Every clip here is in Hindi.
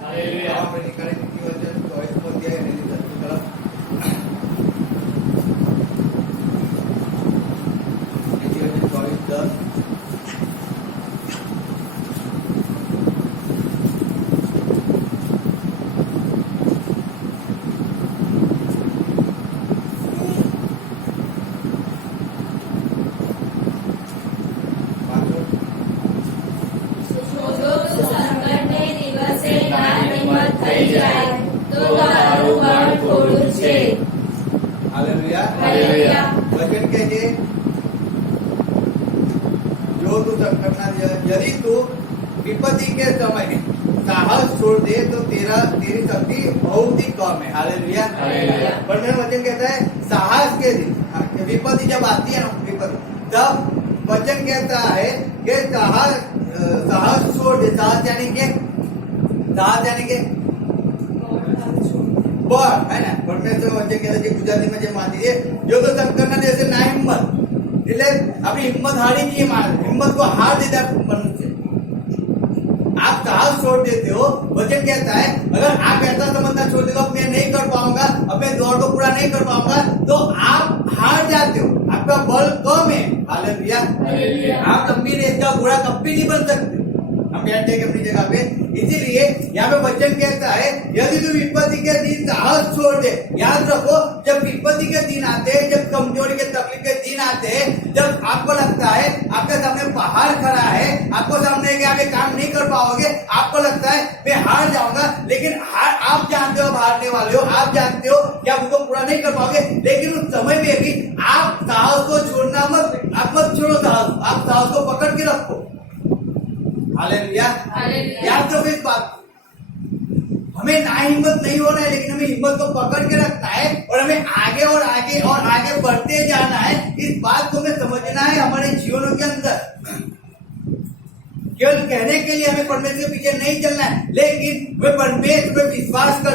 हालेलुया। આપણે નિકાલે બીજી વચન 24 અધ્યાય અને 10 તરફ બીજી વચન 24:10 જો તું સંકટને દિવસે નાહિંમત થઈ જાય તો તારું બળ થોડું છે. હાલેલુયા. હાલેલુયા. वचन के जे जो तू संकट यदि तू विपत्ति के समय साहस छोड़ दे तो तेरी शक्ति बहुत ही कम है. हालेलुया. हालेलुया. पर मेरा वचन कहता है साहस के दिन विपत्ति जब आती है ना विपत्ति तब वचन कहता है कि साहस छोड़ दे. साहस यानी के बळ है ना. परमेश्वर वचन कहता है गुजराती में जो मान दीजिए जो तो संकट ना जैसे ना हिम्मत એટલે अपनी हिम्मत हारी नहीं है. हिम्मत को हार देता है मनुष्य. आप साहस छोड़ देते हो. वचन कहता है अगर आप ऐसा समझना छोड़ देते हो मैं नहीं कर पाऊंगा अपने दौड़ को पूरा नहीं कर पाऊंगा तो आप हार जाते हो. आपका बल कम है. हालेलुया. हालेलुया. आप लंबी रेस का घोड़ा कभी नहीं बन सकते. हम बैठे हैं अपनी जगह पे. इसीलिए यहाँ पे वचन कहता है यदि तू विपत्ति के दिन साहस छोड़ दे. याद रखो जब विपत्ति के दिन आते हैं, जब कमजोरी के तकलीफ के दिन आते हैं, जब आपको लगता है आपके सामने पहाड़ खड़ा है, आपको सामने कि आप ये काम नहीं कर पाओगे, आपको लगता है मैं हार जाऊंगा, लेकिन आप जानते हो हारने वाले हो, आप जानते हो कि आप उसको पूरा नहीं कर पाओगे, लेकिन उस समय में भी आप साहस को छोड़ना मत. आप मत छोड़ो साहस. आप साहस को पकड़ के रखो. हालेलुया. हालेलुया. याद रखो इस बात. हमें ना हिम्मत नहीं होना है, लेकिन हमें हिम्मत को पकड़ के रखना है और हमें आगे और आगे और आगे बढ़ते जाना है. इस बात को हमें समझना है हमारे जीवनों के अंदर. केवल कहने के लिए हमें परमेश्वर के पीछे नहीं चलना है, लेकिन वे परमेश्वर पे विश्वास कर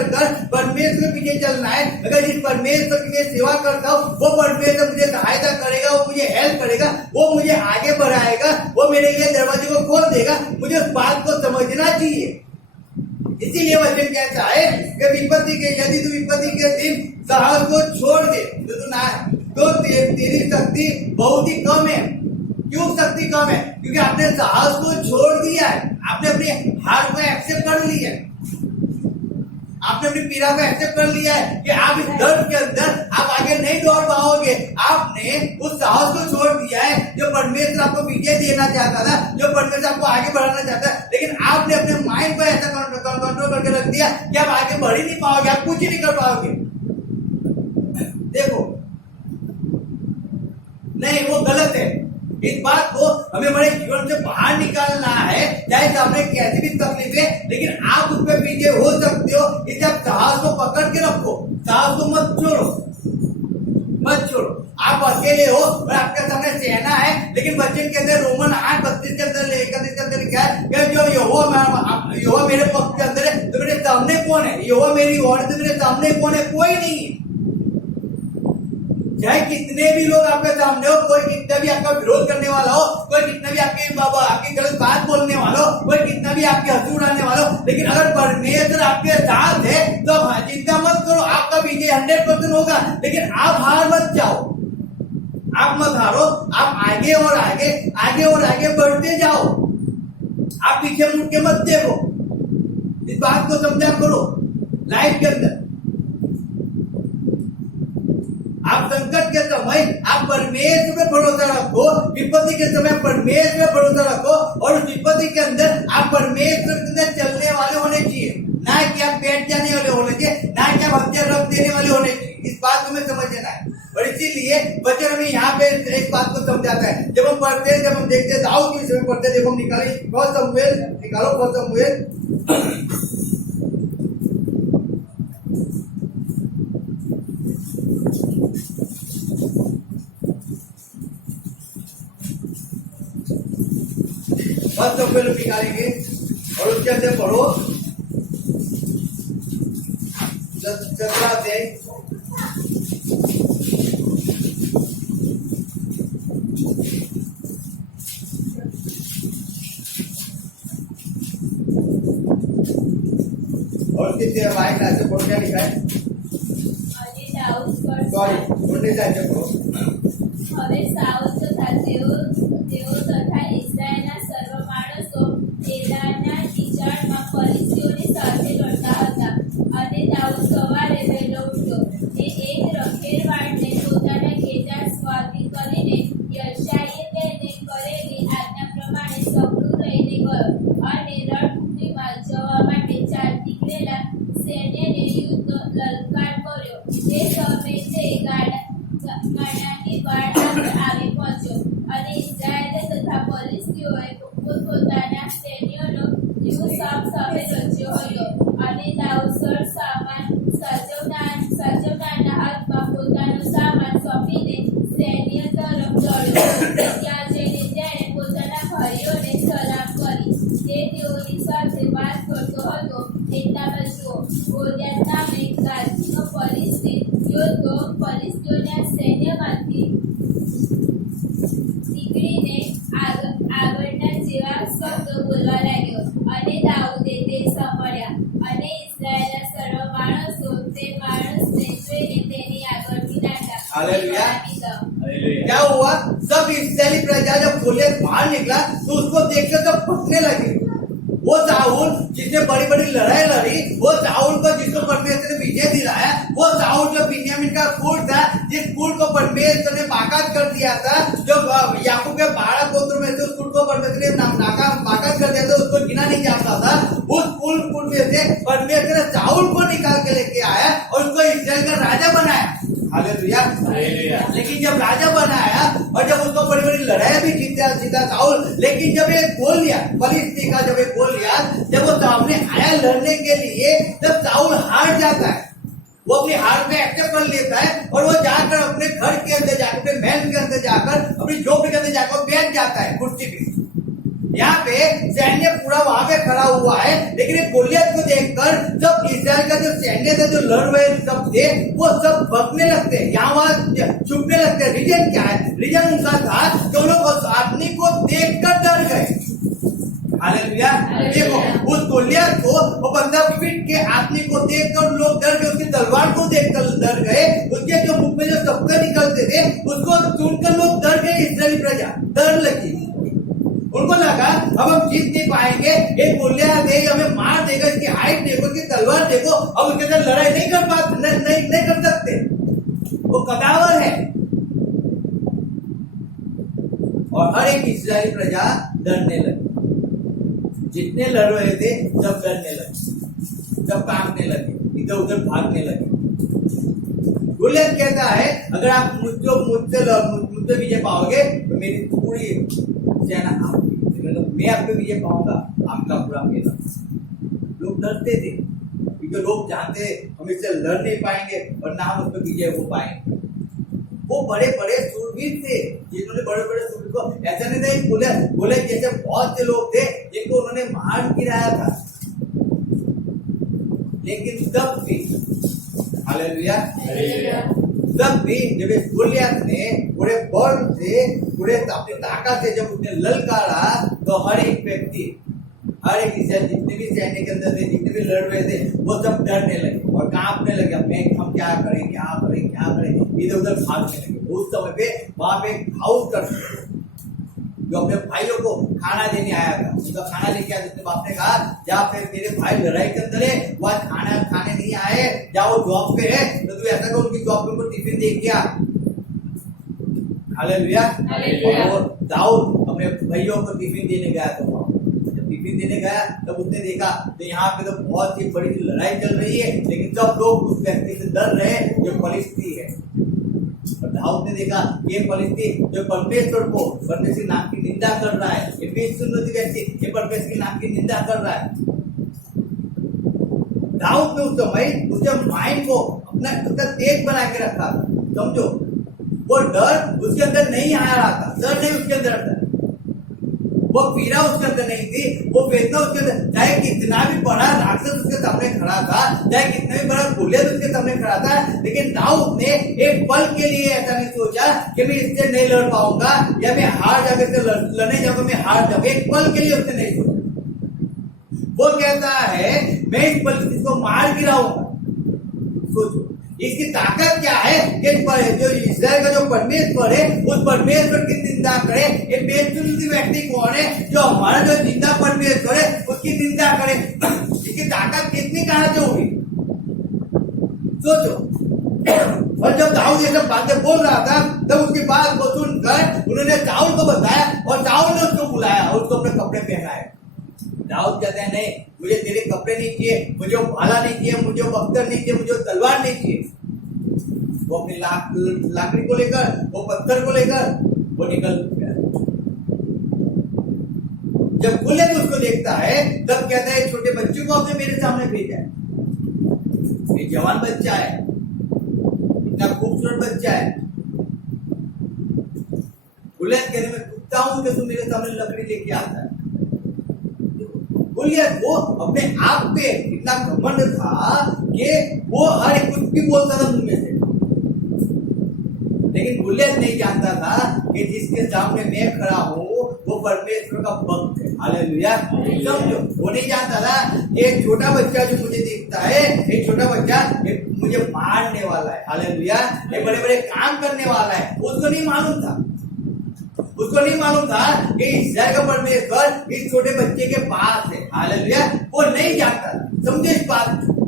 परमेश्वर के पीछे चलना है. अगर जिस परमेश्वर की मैं सेवा करता हूँ वो परमेश्वर मुझे सहायता करेगा, वो मुझे हेल्प करेगा, वो मुझे आगे बढ़ाएगा, वो मेरे लिए दरवाजे को खोल देगा. मुझे उस बात को समझना चाहिए. इसीलिए वचन कहता है कि यदि तू विपत्ति के दिन साहस को छोड़ दे तो तेरी शक्ति बहुत ही कम है. क्यों शक्ति कम है? क्योंकि आपने साहस को छोड़ दिया है. आपने अपनी हार को एक्सेप्ट कर लिया है. आपने अपनी पीड़ा को एक्सेप्ट कर लिया है कि आप इस दर्द के अंदर आप आगे नहीं दौड़ पाओगे. आपने उस साहस को छोड़ दिया है जो परमेश्वर आपको विजय देना चाहता था, जो परमेश्वर आपको आगे बढ़ाना चाहता है, लेकिन आपने अपने माइंड को ऐसा कंट्रोल करके रख दिया कि आप आगे बढ़ ही नहीं पाओगे, आप कुछ ही नहीं कर पाओगे. देखो नहीं, वो गलत है. इस बात को हमें हमारे जीवन से बाहर निकालना है. चाहे सामने कैसी भी तकलीफ है, लेकिन आप उस पर विजय हो सकते हो. इसलिए आप साहस को पकड़ के रखो. साहस को मत छोड़ो. आप अकेले हो और आपके सामने सेना है, लेकिन वचन के अंदर रोमन 8:32 के अंदर 31 के अंदर लिखा है कि जो यहोवा मेरे पक्ष के अंदर है तो मेरे सामने कौन है? यहोवा मेरी ओर है तो मेरे सामने कौन है? कोई नहीं है. चाहे कितने भी लोग आपके सामने हो, कोई कितना भी आपका विरोध करने वाला हो, कोई कितना भी आपकी गलत बात बोलने वाला हो, कोई कितना भी आपके हंसी उड़ाने वाला हो, लेकिन अगर परमेश्वर आपके साथ है तो आप चिंता मत करो. आपका विजय 100% होगा. लेकिन आप हार मत जाओ. आप मत हारो. आप आगे और आगे बढ़ते जाओ. आप पीछे मुड़ के मत देखो. इस बात को समझा करो. लाइफ के अंदर आप संकट के समय आप परमेश्वर पे भरोसा रखो. विपत्ति के समय परमेश्वर पे भरोसा रखो और उस विपत्ति के अंदर आप परमेश्वर के अंदर चलने वाले होने चाहिए, ना कि आप बैठ जाने वाले होने चाहिए, ना कि आप हथियार रख देने वाले होने चाहिए. इस बात को हमें समझना है. और इसीलिए वचन हमें यहाँ पे इस बात को समझाता है. जब हम पढ़ते हैं, जब हम देखते हैं दाऊद के विषय में पढ़ते हैं, देखो हम निकालो 1 शमूएल. फर्स्ट शमूएल निकालेंगे और उसके अंदर पढ़ो 17 से और उसके वाइफ ऐसे पढ़ो क्या लिखा है, અને દાઉદ પર सॉरी उन्हें ऐसे पढ़ो। હવે સાઉલ તથા તેઓ તથા ઇસ્રાયેલના સર્વ માણસો એલાના કિચડમાં ફલિસ્તીઓની સાથે લડતા હતા. અને દાઉદ સવારે વહેલો ઉઠ્યો ને એક રખેરવાળને પોતાના ઘેટા સ્વાધીન કરીને યશાઈએ તેને કરેલી આજ્ઞા પ્રમાણે સપનું લઈને ગયો અને રણભૂમિમાં જવા માટે ચાલ નીકળેલા સૈન્યને યુદ્ધનો લલકાર કર્યો. તે સમયે તે ગાડાની વાડ આવી પહોંચ્યો અને ઇસ્રાયેલ તથા ફલિસ્તીઓએ પોતપોતાના સૈન્યોનો વ્યૂહ સામે રચ્યો હતો. અને દાઉદ સરસામાન સજવનારના હાથમાં પોતાનો સામાન સોંપીને સૈન્ય તરફ દોડ્યો. ત્યાં જઈને તેણે પોતાના ભાઈઓને સલામ કરી. તે તેઓની સાથે વાત કરતો હતો એટલામાં જુઓ, ગોલિયાત નામે ગાદનો ફલિસ્તી યોદ્ધો ફલિસ્તીઓના સૈન્યમાંથી નીકળીને આગળના જેવા શબ્દો બોલવા લાગ્યો. અને દાઉદે તે સાંભળ્યા અને ઇસ્રાયેલના સર્વ માણસો તે માણસને જોઈને તેની આગળથી નાઠા. हालेलुया। क्या हुआ, सब इस्राएली प्रजा जब गोलियत बाहर निकला तो उसको देखकर सब फटने लगे। वो साउल जिसने बड़ी बड़ी लड़ाई लड़ी, वो साउल को जिसको परमेश्वर ने विजय दिलाया, वो साउल जो बिन्यामीन का कुल था, जिस कुल को परमेश्वर ने बाकात कर दिया था, जो याकूब के 12 पुत्र में से उस कुल को परमेश्वर ने बाकात कर दिया था, उसको गिना नहीं जाता था। उस कुल में से परमेश्वर ने साउल को निकाल के लेके आया और उसको इस्राएल का राजा बनाया। हालेलुया। लेकिन जब राजा बनाया और जब उसको बड़ी बड़ी लड़ाई भी जीता साउल, लेकिन जब एक गोलियत फलिस्ती का जब एक गोलियत जब वो सामने आया लड़ने के लिए, तब साउल हार जाता है। वो अपनी हार में एक्सेप्ट कर लेता है और वो जाकर अपने घर के अंदर जाकर, अपने महल के अंदर जाकर, अपनी झोपड़ी के अंदर जाकर बैठ जाता है कुर्सी पे। यहाँ पे सैन्य पूरा वहां पे खड़ा हुआ है, लेकिन गोलियत को देखकर सब इस्राएल का जो सैन्य था, जो लड़ रहे सब थे, वो सब भगने लगते हैं, यहाँ वहां छुपने लगते हैं। रीजन क्या है? रीजन उनका था कि उन लोग उस आदमी को देखकर डर गए। हालेलुया। देखो उस गोलियत को, वो 15 फीट के आदमी को देखकर लोग डर गए, उसकी तलवार को देखकर डर गए, उसके जो मुख में जो शब्द निकलते थे उसको सुनकर लोग डर गए। इस्राएली प्रजा डर लगी, उनको लगा अब हम जीत नहीं पाएंगे, एक गोलियत है हमें मार देगा, इसकी हाइट देखो, इसकी तलवार देखो, अब उसके साथ लड़ाई नहीं कर पाते, नहीं कर सकते, वो कदावर है। और हर एक इस्राएली प्रजा डरने लगी, जितने लड़ रहे थे सब डरने लगे, सब कांपने लगे, इधर उधर भागने लगे। गोलियत कहता है अगर आप मुझसे विजय पाओगे तो मेरी पूरी सेना आपकी, मैं आपको विजय पाऊंगा, आपका पूरा मेरा। लोग डरते थे क्योंकि लोग जानते हम इससे लड़ नहीं पाएंगे और ना हम उस पर विजय हो पाएंगे। वो बड़े बड़े सूरवीर थे जिन्होंने बड़े बड़े सूरवीर को, ऐसा नहीं था बोले जैसे बहुत से लोग थे जिनको उन्होंने मार गिराया था, लेकिन तब भी हालेलुया, तब भी जब इस गोलियत ने पूरे बल से, पूरे अपनी ताकत से जब उसने ललकारा, तो हर एक व्यक्ति, हर एक जितने भी सैन्य के अंदर थे, जितने भी लड़ रहे थे, वो सब डरने लगे और कांपने लगे। हम क्या करें, इधर उधर भागने लगे। उस समय पे वहां पे हाउस कर जो अपने भाइयों को खाना देने आया था, उसका खाना लेके आया, जिसने बाप ने कहा जा फिर मेरे भाई लड़ाई के अंदर है, वह खाना खाने नहीं आए, जाओ जॉब पे है, तो तू ऐसा कर उनकी जॉब पे उनको टिफिन दे गया। हालेलुया। और दाऊद अपने भाइयों को टिफिन देने गया था, जब टिफिन देने गया तब उसने देखा तो यहाँ पे तो बहुत ही बड़ी लड़ाई चल रही है, लेकिन सब लोग उस व्यक्ति से डर रहे हैं जो फलिस्ती है। और दाऊद ने देखा ये फलिस्ती जो परमेश्वर की नाम की निंदा कर रहा है, ये बेसुन्नती व्यक्ति ये परमेश्वर की नाम की निंदा कर रहा है। दाऊद ने उस समय उसके माइंड को अपना तेज बना के रखा था। समझो, वो डर उसके अंदर नहीं आ रहा था, डर नहीं उसके अंदर था, वो पीड़ा उसके अंदर नहीं थी, वो वेदना उसके अंदर, चाहे कितना भी बड़ा राक्षस उसके सामने खड़ा था, चाहे कितना भी बड़ा गोलियत उसके सामने खड़ा था, लेकिन दाऊद ने एक पल के लिए ऐसा नहीं सोचा कि मैं इससे नहीं लड़ पाऊंगा या मैं हार जाकर से लड़ने जाऊंगा, मैं हार जाऊंगा। एक पल के लिए उसने नहीं सोचा। वो कहता है मैं इस परिस्थिति को मार गिराऊंगा। सोचो इसकी ताकत क्या है कि जो इस्राएल का जो परमेश्वर है उस परमेश्वर की निंदा करे। ये बेचुनिंदा व्यक्ति कौन है जो हमारा जो जिंदा परमेश्वर है उसकी निंदा करे। इसकी ताकत कितनी कहां से हुई सोचो। और जब दाऊद ये सब बातें बोल रहा था तब उसकी बात को सुनकर उन्होंने शाऊल को बताया और शाऊल ने उसको बुलाया और उसको अपने कपड़े पहनाए। दाऊद कहते हैं नहीं मुझे तेरे कपड़े नहीं चाहिए, मुझे वो भाला नहीं चाहिए, मुझे वो बख्तर नहीं चाहिए, मुझे वो तलवार नहीं चाहिए। वो अपनी लाकड़ी को लेकर वो पत्थर को लेकर वो निकल गया। जब गुलियत उसको देखता है तब कहता है छोटे बच्चे को आपने मेरे सामने भेजा है। ये जवान बच्चा है, इतना खूबसूरत बच्चा है। गुलियत कहने में कुत्ता हूं कि तू मेरे सामने लकड़ी लेके आता है। गुलियत वो अपने आप पे इतना घमंड था कि वो हर कुछ भी बोलता था मुंह में से। लेकिन गुलियत नहीं जानता था कि जिसके सामने मैं खड़ा हूँ वो परमेश्वर का भक्त है। हालेलुया। समझो वो नहीं जानता था कि एक छोटा बच्चा जो मुझे दिखता है, एक छोटा बच्चा मुझे मारने वाला है। हालेलुया। ये बड़े बड़े काम करने वाला है, उसको नहीं मालूम था। उसको नहीं मालूम था कि इस्राएल का परमेश्वर इस छोटे बच्चे के पास है। हालेलुया। वो नहीं जानता। समझो इस बात को।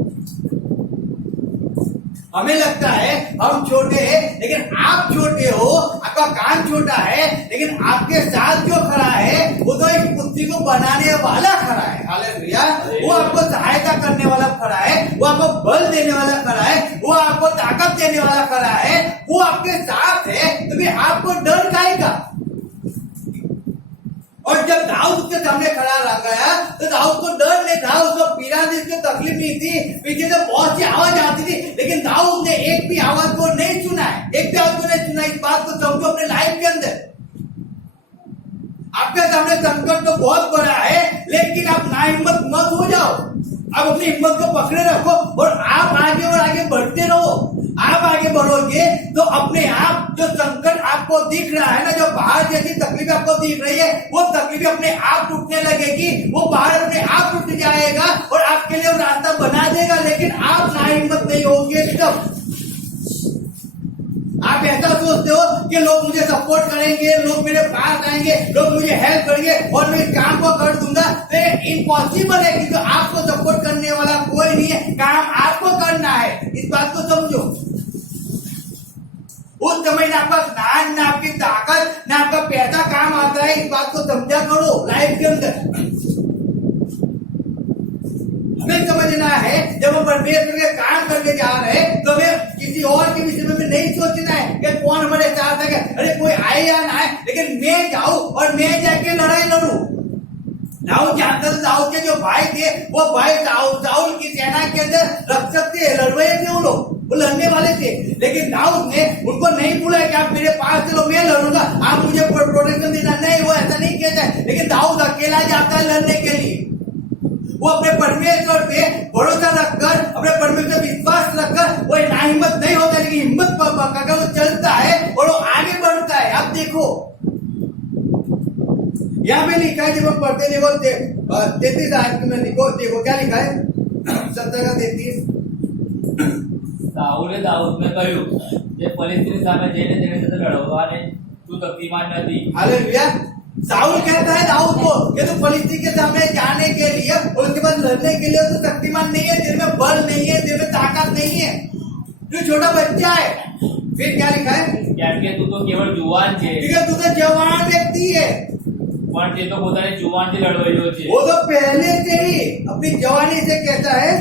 हमें लगता है हम छोटे हैं लेकिन आप छोटे हो, आपका काम छोटा है लेकिन आपके साथ जो खड़ा है वो तो एक पुत्री को बनाने वाला खड़ा है। हालेलुया। वो आपको सहायता करने वाला खड़ा है, वो आपको बल देने वाला खड़ा है, वो आपको ताकत देने वाला खड़ा है, वो आपके साथ है। तो फिर आपको डर काहे का? और जब दाऊद उसके सामने खड़ा रह गया तो दाऊद को डर नहीं था, उसको पीड़ा नहीं, उसको तकलीफ नहीं थी। पीछे से बहुत सी आवाज आती थी लेकिन दाऊद ने एक भी आवाज को नहीं सुना है, एक भी आवाज को नहीं सुना। इस बात को समझो अपने लाइफ के अंदर। आपके सामने संकट तो बहुत बड़ा है लेकिन आप ना हिम्मत मत हो जाओ। आप अपनी हिम्मत को पकड़े रखो और आप आगे और आगे बढ़ते रहो। आप आगे बढ़ोगे तो अपने आप जो संकट आपको दिख रहा है ना, जो बाहर जैसी तकलीफ आपको दिख रही है, वो तकलीफ अपने आप टूटने लगेगी। वो बाहर अपने आप टूट जाएगा और आपके लिए रास्ता बना देगा। लेकिन आप ना हिम्मत नहीं होगे तब। आप ऐसा सोचते हो कि लोग मुझे सपोर्ट करेंगे, लोग मेरे पास आएंगे, लोग मुझे हेल्प करेंगे और मैं इस काम को कर दूंगा। तो इम्पॉसिबल है क्योंकि आपको सपोर्ट करने वाला कोई नहीं है। काम आपको करना है। इस बात को समझो। उस समय ना आपका ज्ञान, ना आपकी ताकत, ना आपका पैसा काम आता है। इस बात को समझा करो लाइफ के अंदर। हमें समझना है जब हम परमेश्वर के काम करके जा रहे हैं तो हमें किसी और के विषय में नहीं सोचना है कि कौन हमारे साथ है। अरे कोई आए या ना आए लेकिन मैं जाऊं और मैं जाके लड़ाई लड़ूं। दाऊद जानता था दाऊद के जो भाई थे वो भाई दाऊद की सेना के अंदर रक्षक थे, लड़वैये थे। वो लोग वो लड़ने वाले थे लेकिन दाऊद ने उनको नहीं बोला कि आप मेरे पास चलो मैं लड़ूंगा, आप मुझे प्रोटेक्शन देना। नहीं, वो ऐसा नहीं कहता है। लेकिन दाऊद अकेला जाता है लड़ने के लिए। वो अपने परमेश्वर पे भरोसा रखकर, अपने परमेश्वर पे विश्वास रखकर वो ना हिम्मत नहीं होता लेकिन हिम्मत पकड़ वो चलता है और वो आगे बढ़ता है। आप देखो यहाँ पे लिखा है, जब हम पढ़ते देखो 33 आयत में देखो क्या लिखा है 17 का 33। સાઉલે દાઉદને કહ્યું કે ફલિસ્તીની સામે જઈને તેની સાથે લડવા અને તું શક્તિમાન નથી। हालेलुया। साउल कहता है दाऊद को कि तू फलिस्ती के सामने जाने के लिए और उसके बाद लड़ने के लिए तू शक्तिमान नहीं है, तेरे में बल नहीं है, तेरे में ताकत नहीं है, तू छोटा बच्चा है। फिर क्या लिखा है? કેમ કે તું તો કેવળ જુવાન છે। ठीक है, तू तो जवान व्यक्ति है। પણ તે તો પોતાને જુવાનથી લડવાયો છે। वो तो पहले से ही अपनी जवानी से कहता है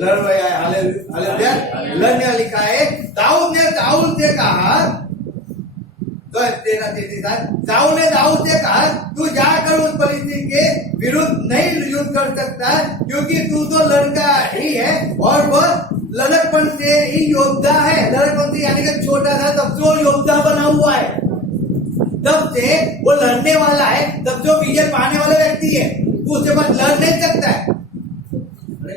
लड़वाया। हालेलुया। लड़ने लिखा है। दाऊद ने साउल से कहा, तो साउल ने दाऊद से कहा तू जाकर उस परिस्थिति के विरुद्ध नहीं युद्ध कर सकता क्योंकि तू तो लड़का ही है और वह लड़कपन से ही योद्धा है। लड़कपन से यानी कि छोटा था तब जो योद्धा बना हुआ है, तब से वो लड़ने वाला है, तब जो विजय पाने वाला व्यक्ति है। तू उसके बाद लड़ नहीं सकता है।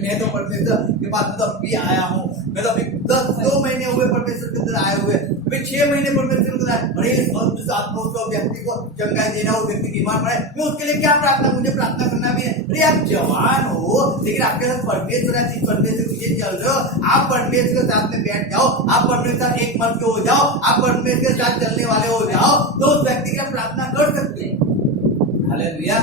मैं तो परमेश्वर के पास तो अभी आया हूँ। मैं तो अभी 2 महीने हुए परमेश्वर के अंदर आए हुए, अभी 6 महीने परमेश्वर के अंदर, और उस आत्मा को व्यक्ति को चंगाई देना हो, व्यक्ति बीमार पड़े, मैं उसके लिए क्या प्रार्थना, मुझे प्रार्थना करना भी है। अरे आप जवान हो, लेकिन आपके साथ परमेश्वर है, परमेश्वर पीछे चल रहे हो, आप परमेश्वर के साथ में बैठ जाओ, आप परमेश्वर के साथ एक मन के हो जाओ, आप परमेश्वर के साथ चलने वाले हो जाओ, तो उस व्यक्ति की प्रार्थना कर सकते हैं। हालेलुया,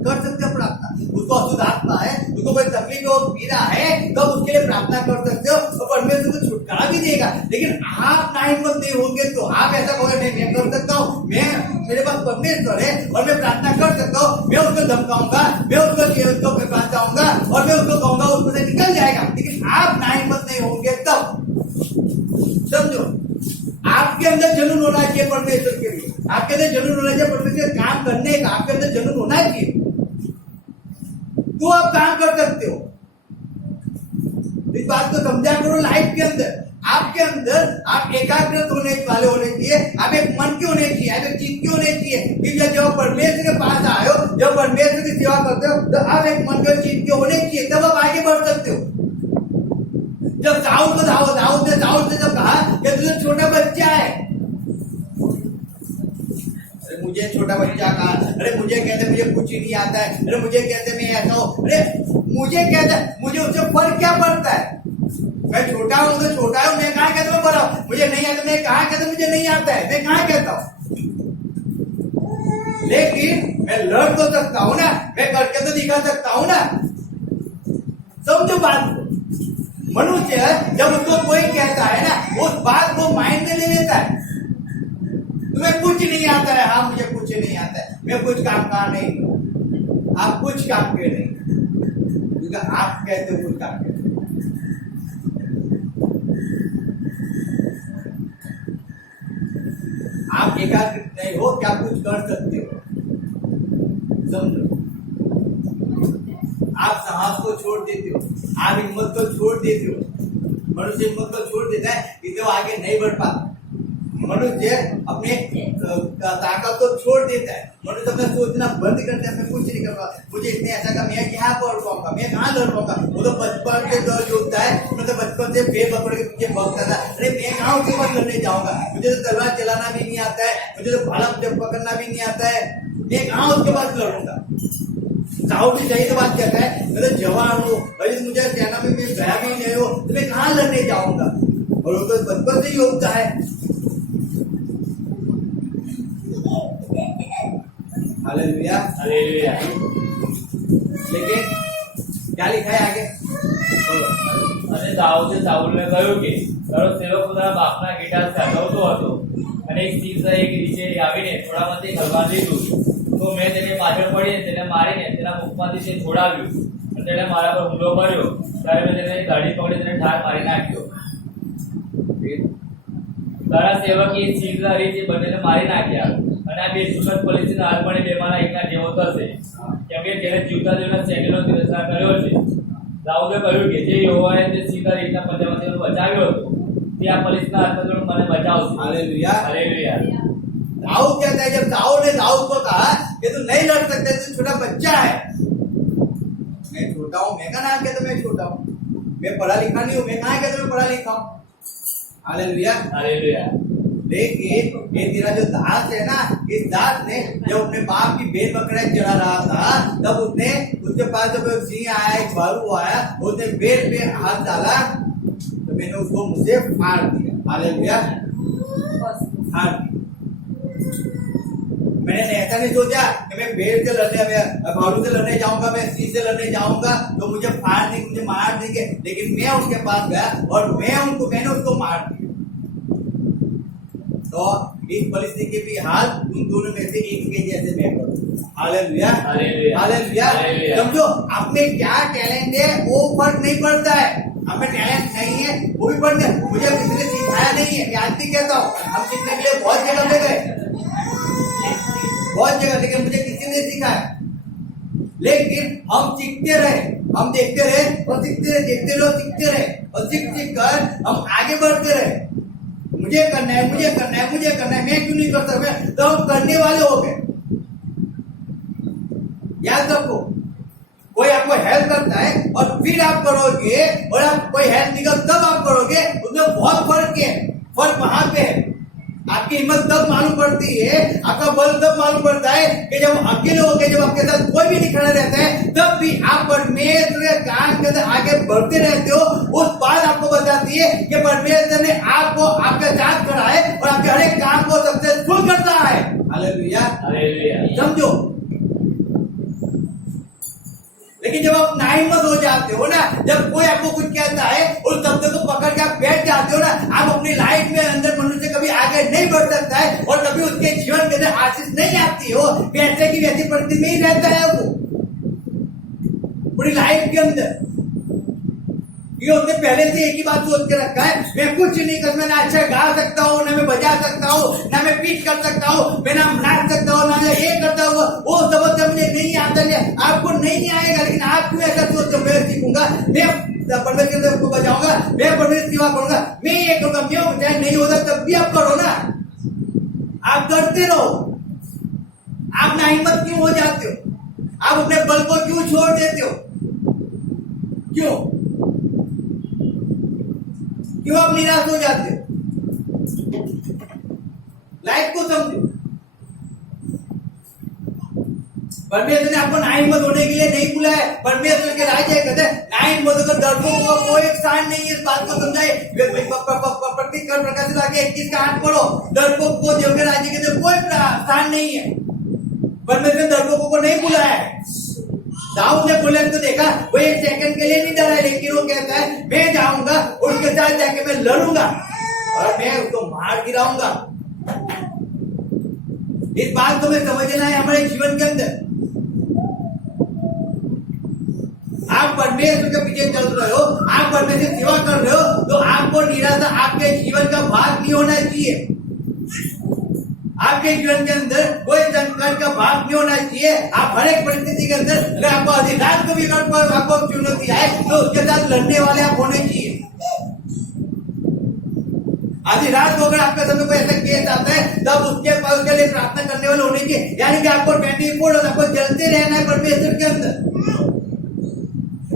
कर सकते हैं प्रार्थना। उसको अशुद्धात्मा है, उसको कोई तकलीफ हो, पीड़ा है, तो उसके लिए प्रार्थना कर सकते हो, तो परमेश्वर को छुटकारा भी देगा। लेकिन आप ना हिम्मत नहीं होंगे तो आप ऐसा कहोगे नहीं, मैं कर सकता हूँ, मेरे पास परमेश्वर है और मैं प्रार्थना कर सकता हूँ, मैं उसको धमकाऊंगा, मैं उसको बचाऊंगा और मैं उसको कहूंगा, उसको से निकल जाएगा। लेकिन आप ना हिम्मत नहीं होंगे तब समझो, आपके अंदर जुनून होना चाहिए परमेश्वर के लिए, आपके अंदर जुनून होना चाहिए परमेश्वर काम करने का, आपके अंदर जुनून होना चाहिए, तो आप काम कर सकते हो। इस बात को समझा करो। लाइफ के अंदर, आपके अंदर आप एकाग्रत होने वाले होने चाहिए, आप एक मन के होने चाहिए, आप एक चित्त के होने चाहिए। कि जब परमेश्वर के पास आए हो, जब परमेश्वर की सेवा करते हो, तो आप एक मन के चित्त के होने चाहिए, तब आप आगे बढ़ सकते हो। जब दाऊद ने जब कहा कि तुझे छोटा बच्चा है, अरे मुझे छोटा बच्चा कहा, अरे मुझे कहते मुझे कुछ ही नहीं आता है, अरे मुझे कहते मैं ऐसा हूँ, अरे मुझे कहता मुझे उससे फर्क क्या पड़ता है? मैं छोटा हूँ तो छोटा हूँ, मैं कहाँ कहता हूँ बड़ा हूँ, मुझे नहीं आता, मैं कहाँ कहता मुझे नहीं आता है, मैं कहाँ कहता हूँ। लेकिन मैं लड़ तो सकता हूँ ना, मैं करके तो दिखा सकता हूँ ना। समझो बात को। मनुष्य जब उसको कोई कहता है ना, उस बात को माइंड में ले लेता है, तुम्हें कुछ नहीं आता है, हाँ मुझे कुछ नहीं आता है, मैं कुछ काम का नहीं हूँ, आप कुछ काम के नहीं, क्योंकि आप कहते हो कुछ काम के। आप एकाग्र नहीं हो, क्या कुछ कर सकते हो? समझो, आप साहस को छोड़ देते हो, आप हिम्मत को छोड़ देते हो। मनुष्य हिम्मत को छोड़ देता है, इसलिए वो आगे नहीं बढ़ पाता। मनुष्य अपने ताकत को छोड़ देता है, मनुष्य अपना सोचना बंद करता है, मैं कुछ नहीं कर पाऊंगा, मुझे इसने ऐसा कहा, मैं यहाँ पढ़ पाऊंगा, मैं कहाँ लड़ पाऊंगा। वो तो बचपन के दौर जो होता है, मतलब बचपन से बेल पकड़ के मुझे भगता था, अरे मैं कहाँ उसके पास लड़ने जाऊंगा, मुझे तो तलवार चलाना भी नहीं आता है, मुझे तो भाला पकड़ना भी नहीं आता है, मैं कहाँ उसके पास लड़ूंगा। साहू भी सही तो बात कहता है, मैं तो जवान हूँ, भाई मुझे सेना में मैं गया भी नहीं हो, तो मैं कहाँ लड़ने जाऊंगा। और वो तो बचपन से ही होता है। Hallelujah, hallelujah. लेकिन क्या लिखा है आगे? અને દાઉદે સાઉલને કહ્યું કે તારો સેવક પોતાના બાપના ગીટાર સાચવતો હતો અને એક સિંહ એક નીચે આવીને થોડામાંથી ખલવા લીધું, તો મેં તેને પાછળ પડીને તેને મારીને તેના મુખમાંથી તે છોડાવ્યું અને તેણે મારા પર હુમલો કર્યો, ત્યારે મેં તેને ગાડી પકડી તેને ઠાર મારી નાખ્યો। તારા સેવકે સિંહના રીતે બંનેને મારી નાખ્યા અને આ બે સુખદ પરિસ્થિતિનો હાલ પણ બેમાંના એકના જેવો થશે, કેમ કે જેને જીવતા જીવના સૈન્યનો તિરસ્કાર કર્યો છે। દાઉદે કહ્યું કે જે યહોવાએ તે સિંહના રીતના પંજામાંથી બચાવ્યો હતો, તે આ પરિસ્થિતિના હાથમાં મને બચાવશે। Hallelujah, hallelujah. दाऊद कहता है, जब दाऊद ने दाऊद को कहा कि तू नहीं लड़ सकता, तू छोटा बच्चा है, मैं छोटा हूँ, मैं कहाँ कहता मैं छोटा हूँ, मैं पढ़ा लिखा नहीं हूँ, मैं कहाँ कहता मैं पढ़ा लिखा हूँ। Hallelujah, hallelujah. लेकिन ये तेरा जो दास है ना, इस दास ने जब अपने बाप की भेड़ बकरा चढ़ा रहा था, तब उसने उसके पास जब सिंह आया, एक भालू आया, उसने भेड़ पे हाथ डाला, तो मैंने उसको मुझसे फाड़ दिया। हालेलुया, फाड़ दिया। मैंने ऐसा नहीं सोचा कि मैं भेड़ से लड़ने, भालू से लड़ने जाऊंगा, मैं सिंह से लड़ने जाऊंगा तो मुझे फाड़ देंगे, मुझे मार देंगे, लेकिन मैं उनके पास गया और मैंने उसको मार दिया। तो इस परिस्थिति के भी हाल उन दोनों में से एक के जैसे मैं करूं। Hallelujah, hallelujah, hallelujah. हालेलुया। समझो, आप में क्या टैलेंट है वो फर्क नहीं पड़ता है। आप में टैलेंट नहीं है वो भी पड़ता है, मुझे किसी ने सिखाया नहीं है, मैं आज भी कहता हूँ, हम सीखने के लिए बहुत जगह पे गए, बहुत जगह, लेकिन मुझे किसी ने सिखाया। लेकिन हम सीखते रहे, हम देखते रहे और सीखते रहे, देखते रहे और सीखते रहे, और सीख कर हम आगे बढ़ते रहे। मुझे करना है, मुझे करना है, मुझे करना है, मैं क्यों नहीं कर सकता, तो हम करने वाले हो गए। याद रखो, कोई आपको हेल्प करता है फिर आप करोगे और आप कोई हेल्प निकल तब आप करोगे, उसमें बहुत फर्क है। फर्क वहां पे है। आपकी हिम्मत तब मालूम पड़ती है, आपका बल तब मालूम पड़ता है कि जब अकेले हो गए, जब आपके साथ कोई भी नहीं खड़ा रहता है, तब भी आप परमेश्वर के काम के अंदर आगे बढ़ते रहते हो। उस बात आपको बताती है कि परमेश्वर ने आपको आपके साथ खड़ा है और आपके हर एक काम को सक्सेसफुल करता है। Hallelujah, hallelujah. समझो। लेकिन जब आप नाहिम्मत हो जाते हो ना, जब कोई आपको कुछ कहता है उस शब्द को पकड़ के आप बैठ जाते हो ना, आप अपनी लाइफ में अंदर मनुष्य कभी आगे नहीं बढ़ सकता है और कभी उसके जीवन के अंदर आशीष नहीं आती हो। वैसे की वैसी परिस्थिति में ही रहता है वो पूरी लाइफ के अंदर। ये उसने पहले से एक ही बात सोच के रखा है, मैं कुछ नहीं कर, मैं ना अच्छा गा सकता हूँ, ना मैं बजा सकता हूँ, ना मैं पीच कर सकता हूँ, मैं ना नाच सकता हूँ, ना मैं ये करता हूँ, वो समझ मुझे नहीं आता है। आपको नहीं आएगा, लेकिन आप क्यों ऐसा सोचते, मैं सीखूंगा, मैं परमेश्वर को बजाऊंगा, मैं परमेश्वर सेवा करूंगा, मैं ये करूंगा, मैं चाहे नहीं होता तब भी आप करो ना। आप करते रहो। आप ना हिम्मत क्यों हो जाते हो? आप अपने बल को क्यों छोड़ देते हो? क्यों क्यों आप निराश हो जाते हो? लाइफ को समझो। परमेश्वर ने आपको नाहिम्मत होने के लिए नहीं बुलाया। परमेश्वर के राज्य कहते हैं नाहिम्मत होकर डरपोकों का कोई स्थान नहीं है। इस बात को समझाए। प्रतिकर प्रकाशित वाक्य 21 का 8 पढ़ो। डरपोक को देव के राज्य के अंदर कोई स्थान नहीं है। परमेश्वर ने डरपोकों को नहीं बुलाया है। दाऊद ने गोलियत को देखा, वो एक सेकंड के लिए नहीं डरा, लेकिन वो कहता है मैं जाऊंगा और उसके साथ जाके मैं लड़ूंगा और मैं उसको मार गिराऊंगा। इस बात को मैं समझना है हमारे जीवन के अंदर। आप परमेश्वर के पीछे चल रहे हो, आप परमेश्वर सेवा कर रहे हो, तो आपको निराशा आपके जीवन का भाग नहीं होना चाहिए। आपके जीवन के अंदर कोई संकट का भाग नहीं होना चाहिए। आप हर एक परिस्थिति के अंदर अगर आपको अधिरात को भी अगर आपको चुनौती आए तो उसके साथ लड़ने वाले आप होने चाहिए। आधी रात को अगर आपके सामने कोई ऐसा केस आता है तब उसके लिए प्रार्थना करने वाले होने चाहिए। यानी कि आपको 24 आवर्स आपको जलते रहना है परमेश्वर के अंदर।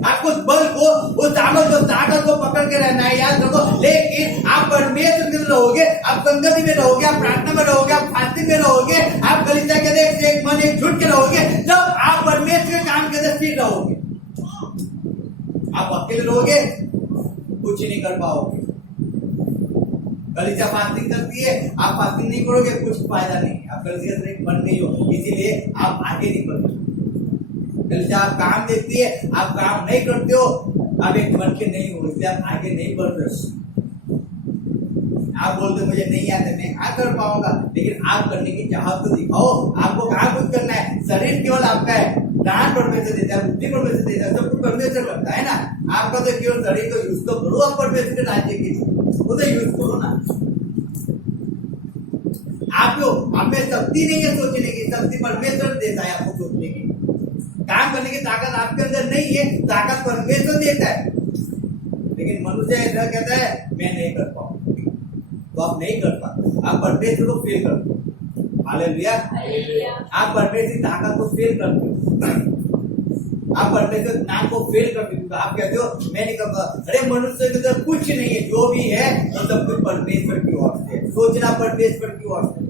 आपको उस बल को, उस ताकत को पकड़ के रहना है, याद रखो। लेकिन आप परमेश्वर के रहोगे, आप संगति में रहोगे, आप प्रार्थना में रहोगे, आप फास्टिंग में रहोगे, आप कलीसिया के अंदर एक मन एक झुट के रहोगे, तब आप परमेश्वर के काम के अंदर स्थिर रहोगे। आप अकेले रहोगे, कुछ नहीं कर पाओगे। कलीसिया फास्टिंग करती है, आप फास्टिंग नहीं करोगे, कुछ फायदा नहीं। आप कलीसिया से एक मन नहीं हो, इसीलिए आप आगे नहीं बढ़ते। कलीसिया आप काम देती है, आप काम नहीं करते हो, आप एक मन के नहीं हो, इसलिए आप आगे नहीं बढ़ रहे। आप बोलते मुझे नहीं आता, मैं क्या कर पाऊंगा, लेकिन आप करने की चाहत तो दिखाओ। आपको कहाँ कुछ करना है? शरीर केवल आपका है, दान परमेश्वर देता है, बुद्धि परमेश्वर देता है, सब कुछ परमेश्वर करता है ना। आपका तो केवल शरीर को यूज तो करो, आप परमेश्वर के राज्य की वो तो यूज करो ना। आपको आप में शक्ति नहीं है सोचने की, शक्ति परमेश्वर देता है आपको सोचने की। काम करने की ताकत आपके अंदर नहीं है, ताकत परमेश्वर देता है। लेकिन मनुष्य ऐसा कहता है मैं नहीं कर पाऊंगा, तो आप नहीं कर पाते, आप परमेश्वर को फेल करते हो। हालेलुया। आप परमेश्वर की ताकत को फेल करते हो, आप परमेश्वर नाम को फेल करते हो। आप कहते हो मैं नहीं करता। अरे मनुष्य के अंदर कुछ नहीं है, जो भी है तो सब कुछ परमेश्वर की ओर से। सोचना परमेश्वर की ओर से,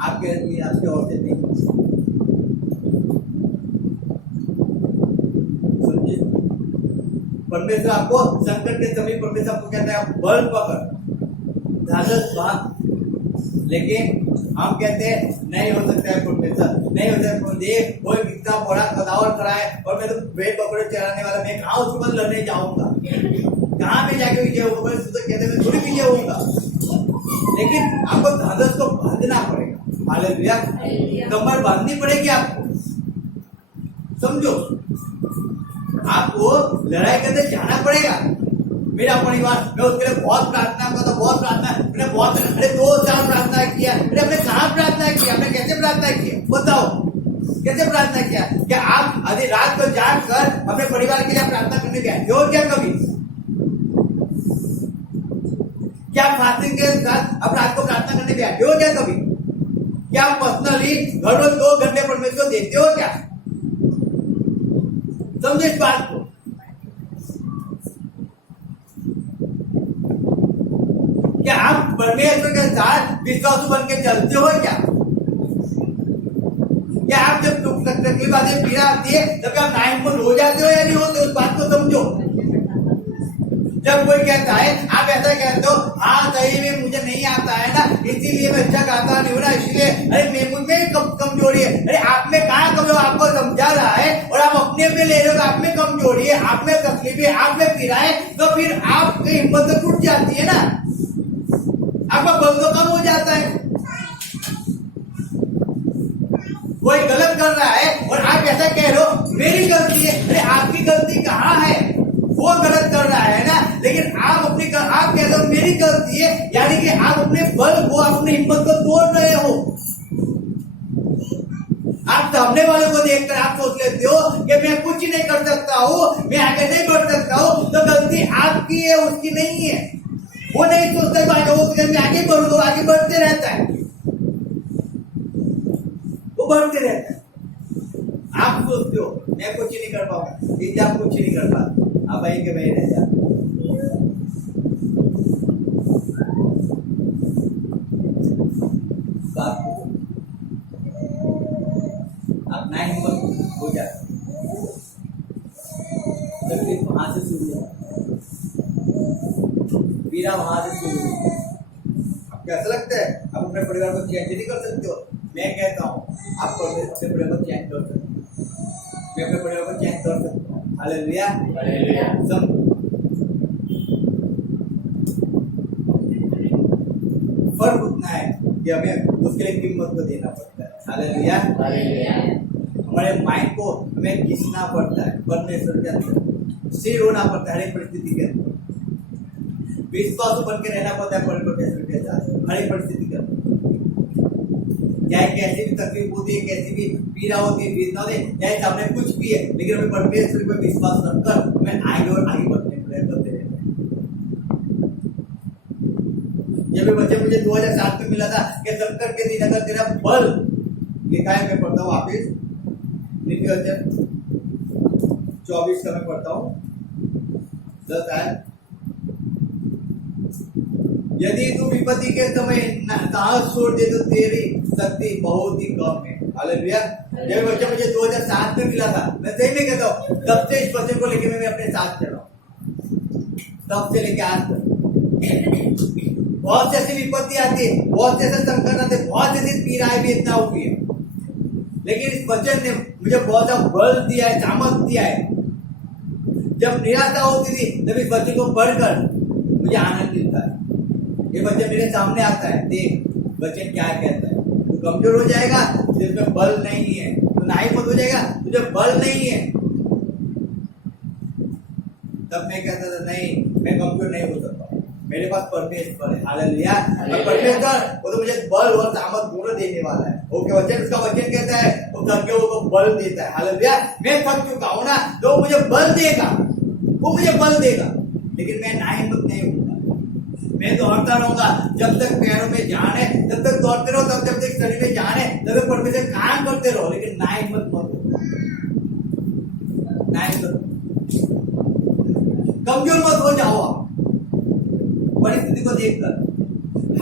आपके ओर से नहीं। परमेश्वर आपको संकट के समय परमेश्वर आपको कहता है बल पकड़, ढालस भाग। लेकिन हम कहते हैं नहीं हो सकता है परमेश्वर, नहीं हो सकता। देख वो इतना बड़ा कदावर खड़ा है और मैं तो भेड़ बकरे चराने वाला, मैं कहाँ उसके बाद लड़ने जाऊंगा, कहाँ पे जाके विजय होगा? तो कहते मैं थोड़ी विजय होऊंगा। लेकिन आपको ढालस को बांधना पड़ेगा। हालेलुया। कमर बांधनी पड़ेगी आपको, समझो। आपको लड़ाई के अंदर जाना पड़ेगा। मेरा परिवार, मैं उसके लिए बहुत प्रार्थना करता, बहुत प्रार्थना, मैंने बहुत 2-4 प्रार्थना किया। मैंने कहाँ प्रार्थना किया, हमने कैसे प्रार्थना किया बताओ, कैसे प्रार्थना किया? क्या आप आधी रात को जाग कर अपने परिवार के लिए प्रार्थना करने गए हो क्या कभी? क्या फास्टिंग के साथ अब रात को प्रार्थना करने गए हो क्या कभी? क्या आप पर्सनली घर रोज 2 घंटे परमेश्वर देते हो क्या? समझो इस बात को। परमेश्वर के साथ विश्वासु बन के चलते हो क्या? क्या आप जब तकलीफ आती है, पीड़ा आती है, तब आप नाहिम्मत हो जाते हो या नहीं होते? उस बात को समझो। जब कोई कहता है, आप ऐसा कहते हो, हाँ सही में मुझे नहीं आता है ना, इसीलिए मैं अच्छा गाता नहीं हूँ ना, इसलिए अरे मैं मुझ में कमजोरी है। अरे आप में कहाँ कमजोरी? आपको समझा रहा है और आप अपने पे ले रहे हो, आप में कमजोरी है, आप में तकलीफ है, आप में पीड़ा है, तो फिर आपकी हिम्मत तो टूट जाती है ना, आपका बल तो कम हो जाता है। कोई गलत कर रहा है और आप ऐसा कह रहे हो मेरी गलती है। अरे आपकी गलती कहाँ है? वो गलत कर रहा है ना, लेकिन आप आप कहते हो मेरी गलती है, यानी कि आप अपने बल को, अपनी हिम्मत को तोड़ रहे हो। आप सामने वाले को देखकर आप सोच लेते हो कि मैं कुछ नहीं कर सकता हूँ, मैं आगे नहीं बढ़ सकता हूँ, तो गलती आपकी है, उसकी नहीं है। वो नहीं सोचता मैं आगे बढ़ूंगा, आगे बढ़ते रहता है, वो बढ़ते रहता है। आप सोचते हो मैं कुछ नहीं कर पाऊंगा, इसलिए आप कुछ नहीं कर पाते, आप वहीं के वहीं रह जाते। आप ना हिम्मत हो जाते, तकलीफ वहां से शुरू है, पीड़ा वहां से शुरू है। आपको ऐसा लगता है आप अपने परिवार को चेंज नहीं कर सकते हो? मैं कहता हूँ आप अपने परिवार को चेंज कर सकते हो, मैं अपने परिवार को चेंज कर सकता हूँ। Hallelujah, hallelujah. फर्क उतना है कि हमें उसके लिए कीमत को देना पड़ता है। Hallelujah, hallelujah. हमारे माइंड को हमें घिसना पड़ता है परमेश्वर के अंदर, स्थिर होना पड़ता है हर एक परिस्थिति के अंदर, विश्वास बन के रहना पड़ता है परमेश्वर के साथ हर एक परिस्थिति के अंदर। चाहे कैसी भी तकलीफ होती है, कैसी भी पीड़ा होती है, वेदना होती है, चाहे सामने कुछ भी है, लेकिन हमें परमेश्वर पर विश्वास रखकर हमें आगे और आगे बढ़ने का प्रयास करते रहते हैं। जब ये बच्चे मुझे 2007 में मिला था कि संकट के दिन अगर तेरा बल लिखा है, मैं पढ़ता हूँ वापिस नीति अध्याय 24 का मैं पढ़ता हूँ 10 आयत। यदि तू विपत्ति के समय साहस छोड़ दे तो तेरी शक्ति बहुत ही कम है। हालेलुया। जब बच्चा मुझे 2007 में मिला था, मैं सही में कहता हूँ, तब से इस वचन को लेके मैं अपने साथ चला हूँ, तब से लेके आज तक। बहुत से ऐसी विपत्ति आती है, बहुत से ऐसे संकट आते, बहुत ऐसी पीड़ाएं भी इतना हुई है, लेकिन इस वचन ने मुझे बहुत सा बल दिया है, सामर्थ दिया है। जब निराशा होती थी तब इस वचन को पढ़कर मुझे आनंद मिलता है। ये वचन मेरे सामने आता है, देख वचन क्या कहता है। तू कमजोर हो जाएगा, जिसमें बल नहीं है, तो नाहिम्मत हो जाएगा, तुझे बल नहीं है। तब मैं कहता था नहीं, मैं कमजोर नहीं हो सकता, मेरे पास परमेश्वर है। हालेलुया। परमेश्वर वो तो मुझे बल और सामर्थ दोनों देने वाला है। ओके, वचन उसका वचन कहता है वो थके को बल देता है। हालेलुया। मैं थक चुका हूं ना, तो मुझे बल देगा, वो मुझे बल देगा, लेकिन मैं नाहिम्मत नहीं हूँ। मैं दौड़ता रहूंगा जब तक पैरों में जान है, जब तक दौड़ते रहो, तब जब तक शरीर में जान है, तब तक परमेश्वर काम करते रहो, लेकिन नाहिम्मत मत हो, नाहिम्मत, कमजोर मत हो जाओ आप परिस्थिति को देखकर,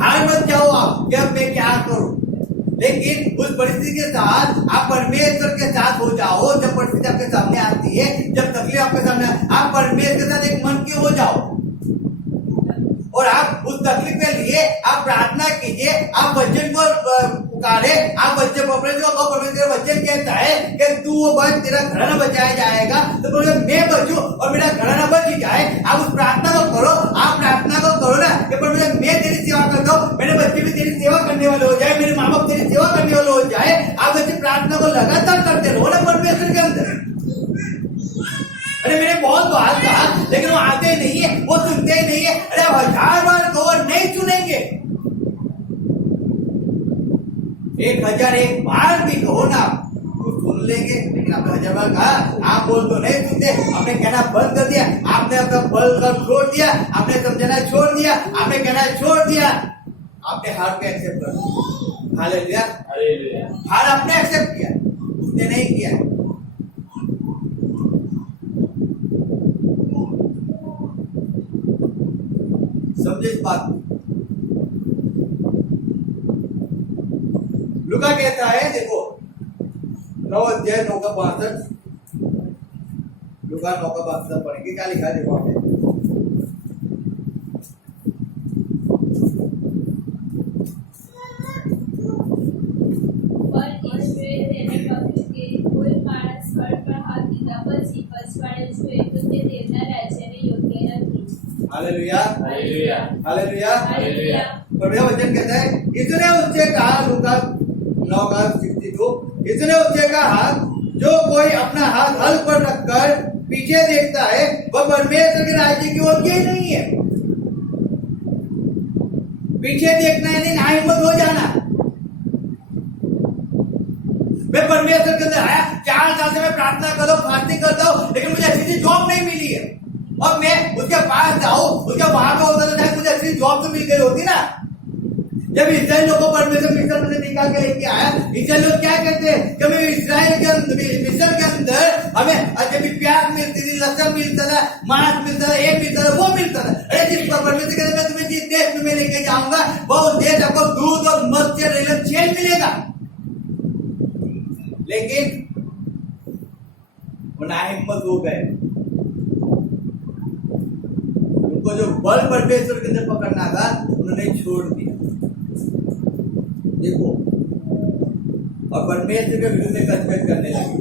हार मत जाओ आप कि अब मैं क्या करूं। लेकिन उस परिस्थिति के साथ आप परमेश्वर के साथ हो जाओ। जब परिस्थिति आपके सामने आती है, जब तकलीफ आपके सामने, आप परमेश्वर के साथ एक मन के हो जाओ और आप उस तकलीफ के लिए आप प्रार्थना कीजिए, आप वचन को पुकारे, आप वचन परमेश्वर वचन कहता है कि तू वो बच, तेरा घराना बचाया जाएगा, तो बोले मैं बचूं और मेरा घराना बच ही जाए। आप उस प्रार्थना को करो, आप प्रार्थना को करो ना कि परमेश्वर मैं तेरी सेवा करता हूँ, मेरे बच्चे भी तेरी सेवा करने वाले हो जाए, मेरे माँ बाप तेरी सेवा करने वाले हो जाए। आप ऐसी प्रार्थना को लगातार करते रहो ना परमेश्वर के अंदर। अरे मैंने बहुत बार कहा, लेकिन वो आते ही नहीं है, वो सुनते ही नहीं है। अरे 1000 बार कहो, नहीं सुनेंगे। 1001 बार भी कहो ना, तो सुन लेंगे, लेकिन आपने 1000 बार कहा, आप बोल तो नहीं सुनते। आपने कहना बंद कर दिया, आपने अपना बल कर छोड़ दिया, आपने समझना छोड़ दिया, आपने कहना छोड़ दिया, आपने हार पे एक्सेप्ट कर दिया। Hallelujah, hallelujah. हार आपने एक्सेप्ट किया, उसने नहीं किया। समझे इस बात को। कहता है, देखो 9 अध्याय 9 का 62, लूका 9 का 62 पढ़ेंगे, क्या लिखा है देखो आपने। पर ઈશ્વરે તેને કહ્યું કે કોઈ માણસ ફળ પર હાથ દીધા પછી પછવાડે જોઈએ તો તે દેવના રાજ્યને યોગ્ય નથી. Hallelujah, hallelujah, hallelujah. हालेलुया। बढ़िया वचन कहता है, इसने उससे कहा, लूका 9 का 62, इसने उससे कहा जो कोई अपना हाथ हल पर रखकर पीछे देखता है वह परमेश्वर के राज्य की योग्य ही नहीं है। पीछे देखना यानी नाहिम्मत हो जाना। मैं परमेश्वर के अंदर आया, 4 साल से मैं प्रार्थना करता हूँ, फास्टिंग करता हूँ, लेकिन मुझे अच्छी सी जॉब नहीं मिली है। और मैं उसके पास जाऊं, उसके वहां पे होता था, मुझे अच्छी जॉब तो मिल गई होती ना। जब इस्राएल लोगों को परमेश्वर मिस्र से निकाल के लेके आया, इस्राएल लोग क्या कहते हैं कि हमें इस्राएल के अंदर, मिस्र के अंदर हमें जब प्याज मिलती थी, लहसुन मिलता था, मांस मिलता था, ये मिलता था, वो मिलता था। अरे जिस पर परमेश्वर कहते मैं तुम्हें जिस देश में मैं लेके जाऊंगा वो देश आपको दूध और मध से रेलम छेल मिलेगा। लेकिन वो नाहिम्मत हो गए। उनको जो बल परमेश्वर के अंदर पकड़ना था उन्होंने छोड़ दिया। देखो, और परमेश्वर के विरुद्ध कसरत करने लगे।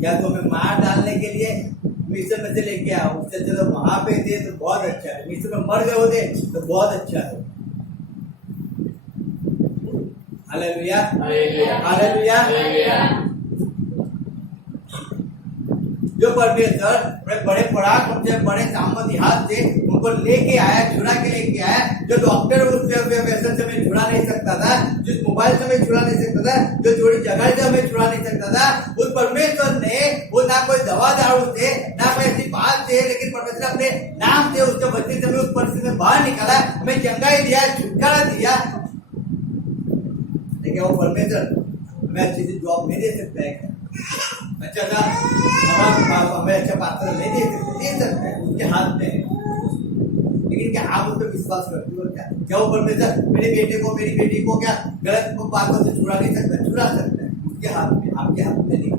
क्या तुम्हें मार डालने के लिए मिस्र में से लेके आओ, उससे चलो वहां पे थे तो बहुत अच्छा है, मिस्र में मर गए होते तो बहुत अच्छा है। Hallelujah, hallelujah, hallelujah. हालेलुया। जो परमेश्वर बड़े पराक्रम से, बड़े सामर्थ्य हाथ से उनको लेके आया, छुड़ा के लेके आया। जो डॉक्टर उस व्यसन से हमें छुड़ा नहीं सकता था, जिस मोबाइल से हमें छुड़ा नहीं सकता था, जो चोरी जगह से हमें छुड़ा नहीं सकता था, उस परमेश्वर ने वो ना कोई दवा दारू से, ना कोई ऐसी बात से, लेकिन परमेश्वर अपने नाम से, उसके वचन से हमें उस परिस्थिति में बाहर निकाला, हमें चंगाई दिया, छुटकारा दिया। लेकिन वो परमेश्वर हमें अच्छी सी जॉब नहीं दे सकता है, अच्छा था हमें अच्छा पात्र नहीं दे सकते हैं, उसके हाथ में है। लेकिन क्या आप उस पर विश्वास करते हो? क्या वो परमेश्वर मेरे बेटे को, मेरी बेटी को क्या गलत बातों से छुड़ा नहीं सकता? छुड़ा सकता है, उसके हाथ में, आपके हाथ में नहीं।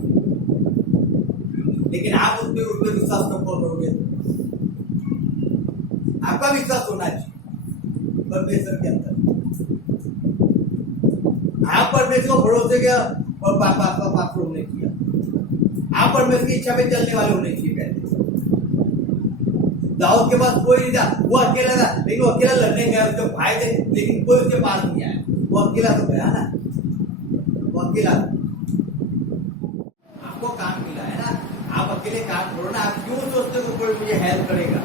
लेकिन आप उस पर विश्वास कब करोगे? आपका विश्वास होना चाहिए परमेश्वर के अंदर। आप परमेश्वर को भरोसे किया और पाप नहीं किया। आप परमेश्वर की इच्छा पे चलने वाले होने चाहिए। पहले दाऊद के पास कोई नहीं था, वो अकेला था, लेकिन वो अकेला लड़ने गया, उसके भाई थे, लेकिन कोई उसके पास नहीं आया। वो अकेला तो गया ना, वो अकेला। आपको काम मिला है ना, आप अकेले काम करो ना। आप क्यों सोचते हो कोई मुझे हेल्प करेगा?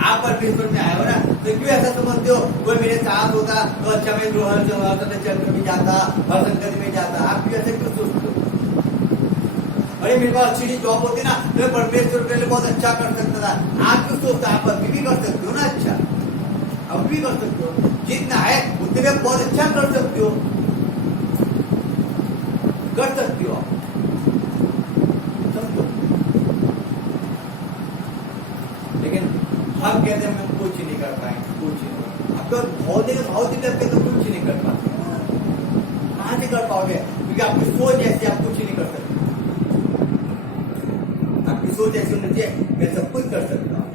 आप परमेश्वर में आए हो ना, तो क्यों ऐसा समझते हो कोई मेरे साथ होता तो अच्छा, मैं चर्च में जाता, हर संगत में जाता? आप क्यों ऐसे क्यों सोचते हो? अरे मेरे पास अच्छी जॉब होती ना, मैं परमेश्वर के लिए बहुत अच्छा कर सकता था। आप क्यों सोचते? आप अभी भी कर सकते हो ना अच्छा, अब भी कर सकते हो। जितना है उतने में बहुत अच्छा कर सकते हो, कर सकते हो आप, समझो। लेकिन हम कहते हैं हम कुछ नहीं कर पाएंगे, कुछ नहीं। आपको बहुत दिन आपके तो कुछ नहीं कर पाते। कहाँ से कर पाओगे? क्योंकि आपकी सोच ऐसी, आप कुछ नहीं कर सकते। आपकी सोच ऐसी होनी चाहिए, मैं सब कुछ कर सकता हूँ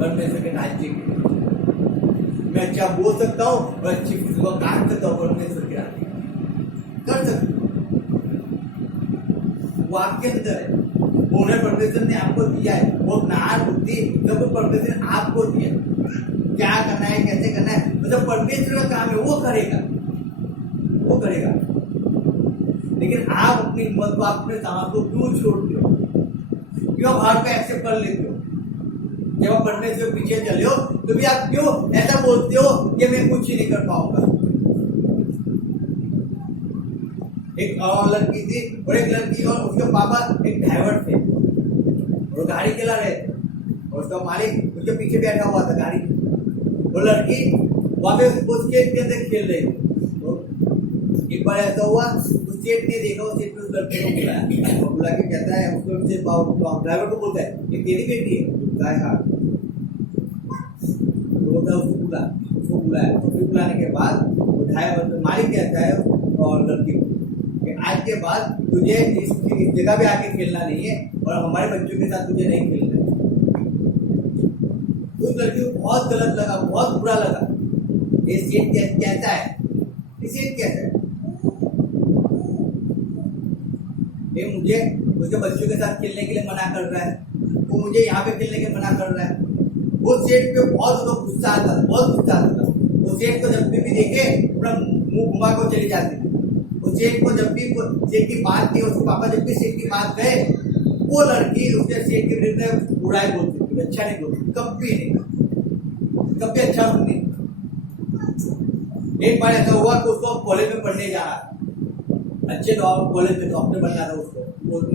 परमेश्वर के राज्य के लिए। मैं अच्छा बोल सकता हूँ और अच्छी खुशी को काट सकता हूँ परमेश्वर के राज्य कर सकता हूँ। वो आपके अंदर है, वो उन्हें परमेश्वर ने आपको दिया है। वो ज्ञान बुद्धि सब परमेश्वर ने आपको दिया है। क्या करना है, कैसे करना है, मतलब परमेश्वर का काम है, वो करेगा, वो करेगा। लेकिन आप अपनी हिम्मत को, अपने सामर्थ को क्यों छोड़ते हो? क्यों हार पे एक्सेप्ट कर लेते हो? जब आप परमेश्वर के पीछे चले हो तो भी आप क्यों ऐसा बोलते हो कि मैं कुछ ही नहीं कर पाऊंगा? एक और लड़की थी और एक लड़की, और उसके पापा एक ड्राइवर थे और गाड़ी चला रहे थे, और उसका मालिक उसके पीछे बैठा हुआ था गाड़ी। वो लड़की वहां पे उस खेत के अंदर खेल रही थी। तो एक बार ऐसा हुआ, उस सेठ ने देखा, उस सेठ ने उस लड़के को बुलाया और बुला के कहता है, उसको ड्राइवर को बोलता है ये तेरी बेटी है? बोलता है हाँ। तो बोलता है उसको बुलाया। फिर बुलाने के बाद वो मालिक कहता है और लड़की को कि आज के बाद तुझे इस जगह पे आके खेलना नहीं है और हमारे बच्चों के साथ तुझे नहीं खेलना है। उस लड़की को बहुत गलत लगा, बहुत बुरा लगा। ये सेठ कहता है, ये सेठ कहता है ये मुझे उसके बच्चों के साथ खेलने के लिए मना कर रहा है, वो मुझे यहाँ पे खेलने के लिए मना कर रहा है। वो सेठ पे बहुत उसको गुस्सा आता था, बहुत गुस्सा आता था। वो सेठ को जब भी देखे अपना मुंह घुमा को चली जाती थी। वो सेठ को जब भी सेठ की बात की, उसके पापा जब भी सेठ की बात कहे, वो लड़की उसके सेठ के विरुद्ध बुराई बोलती थी, अच्छा नहीं बोलती, कभी नहीं, कभी अच्छा नहीं। एक बार ऐसा हुआ कि उसको कॉलेज में पढ़ने जा रहा, अच्छे कॉलेज में डॉक्टर बनना था उसको,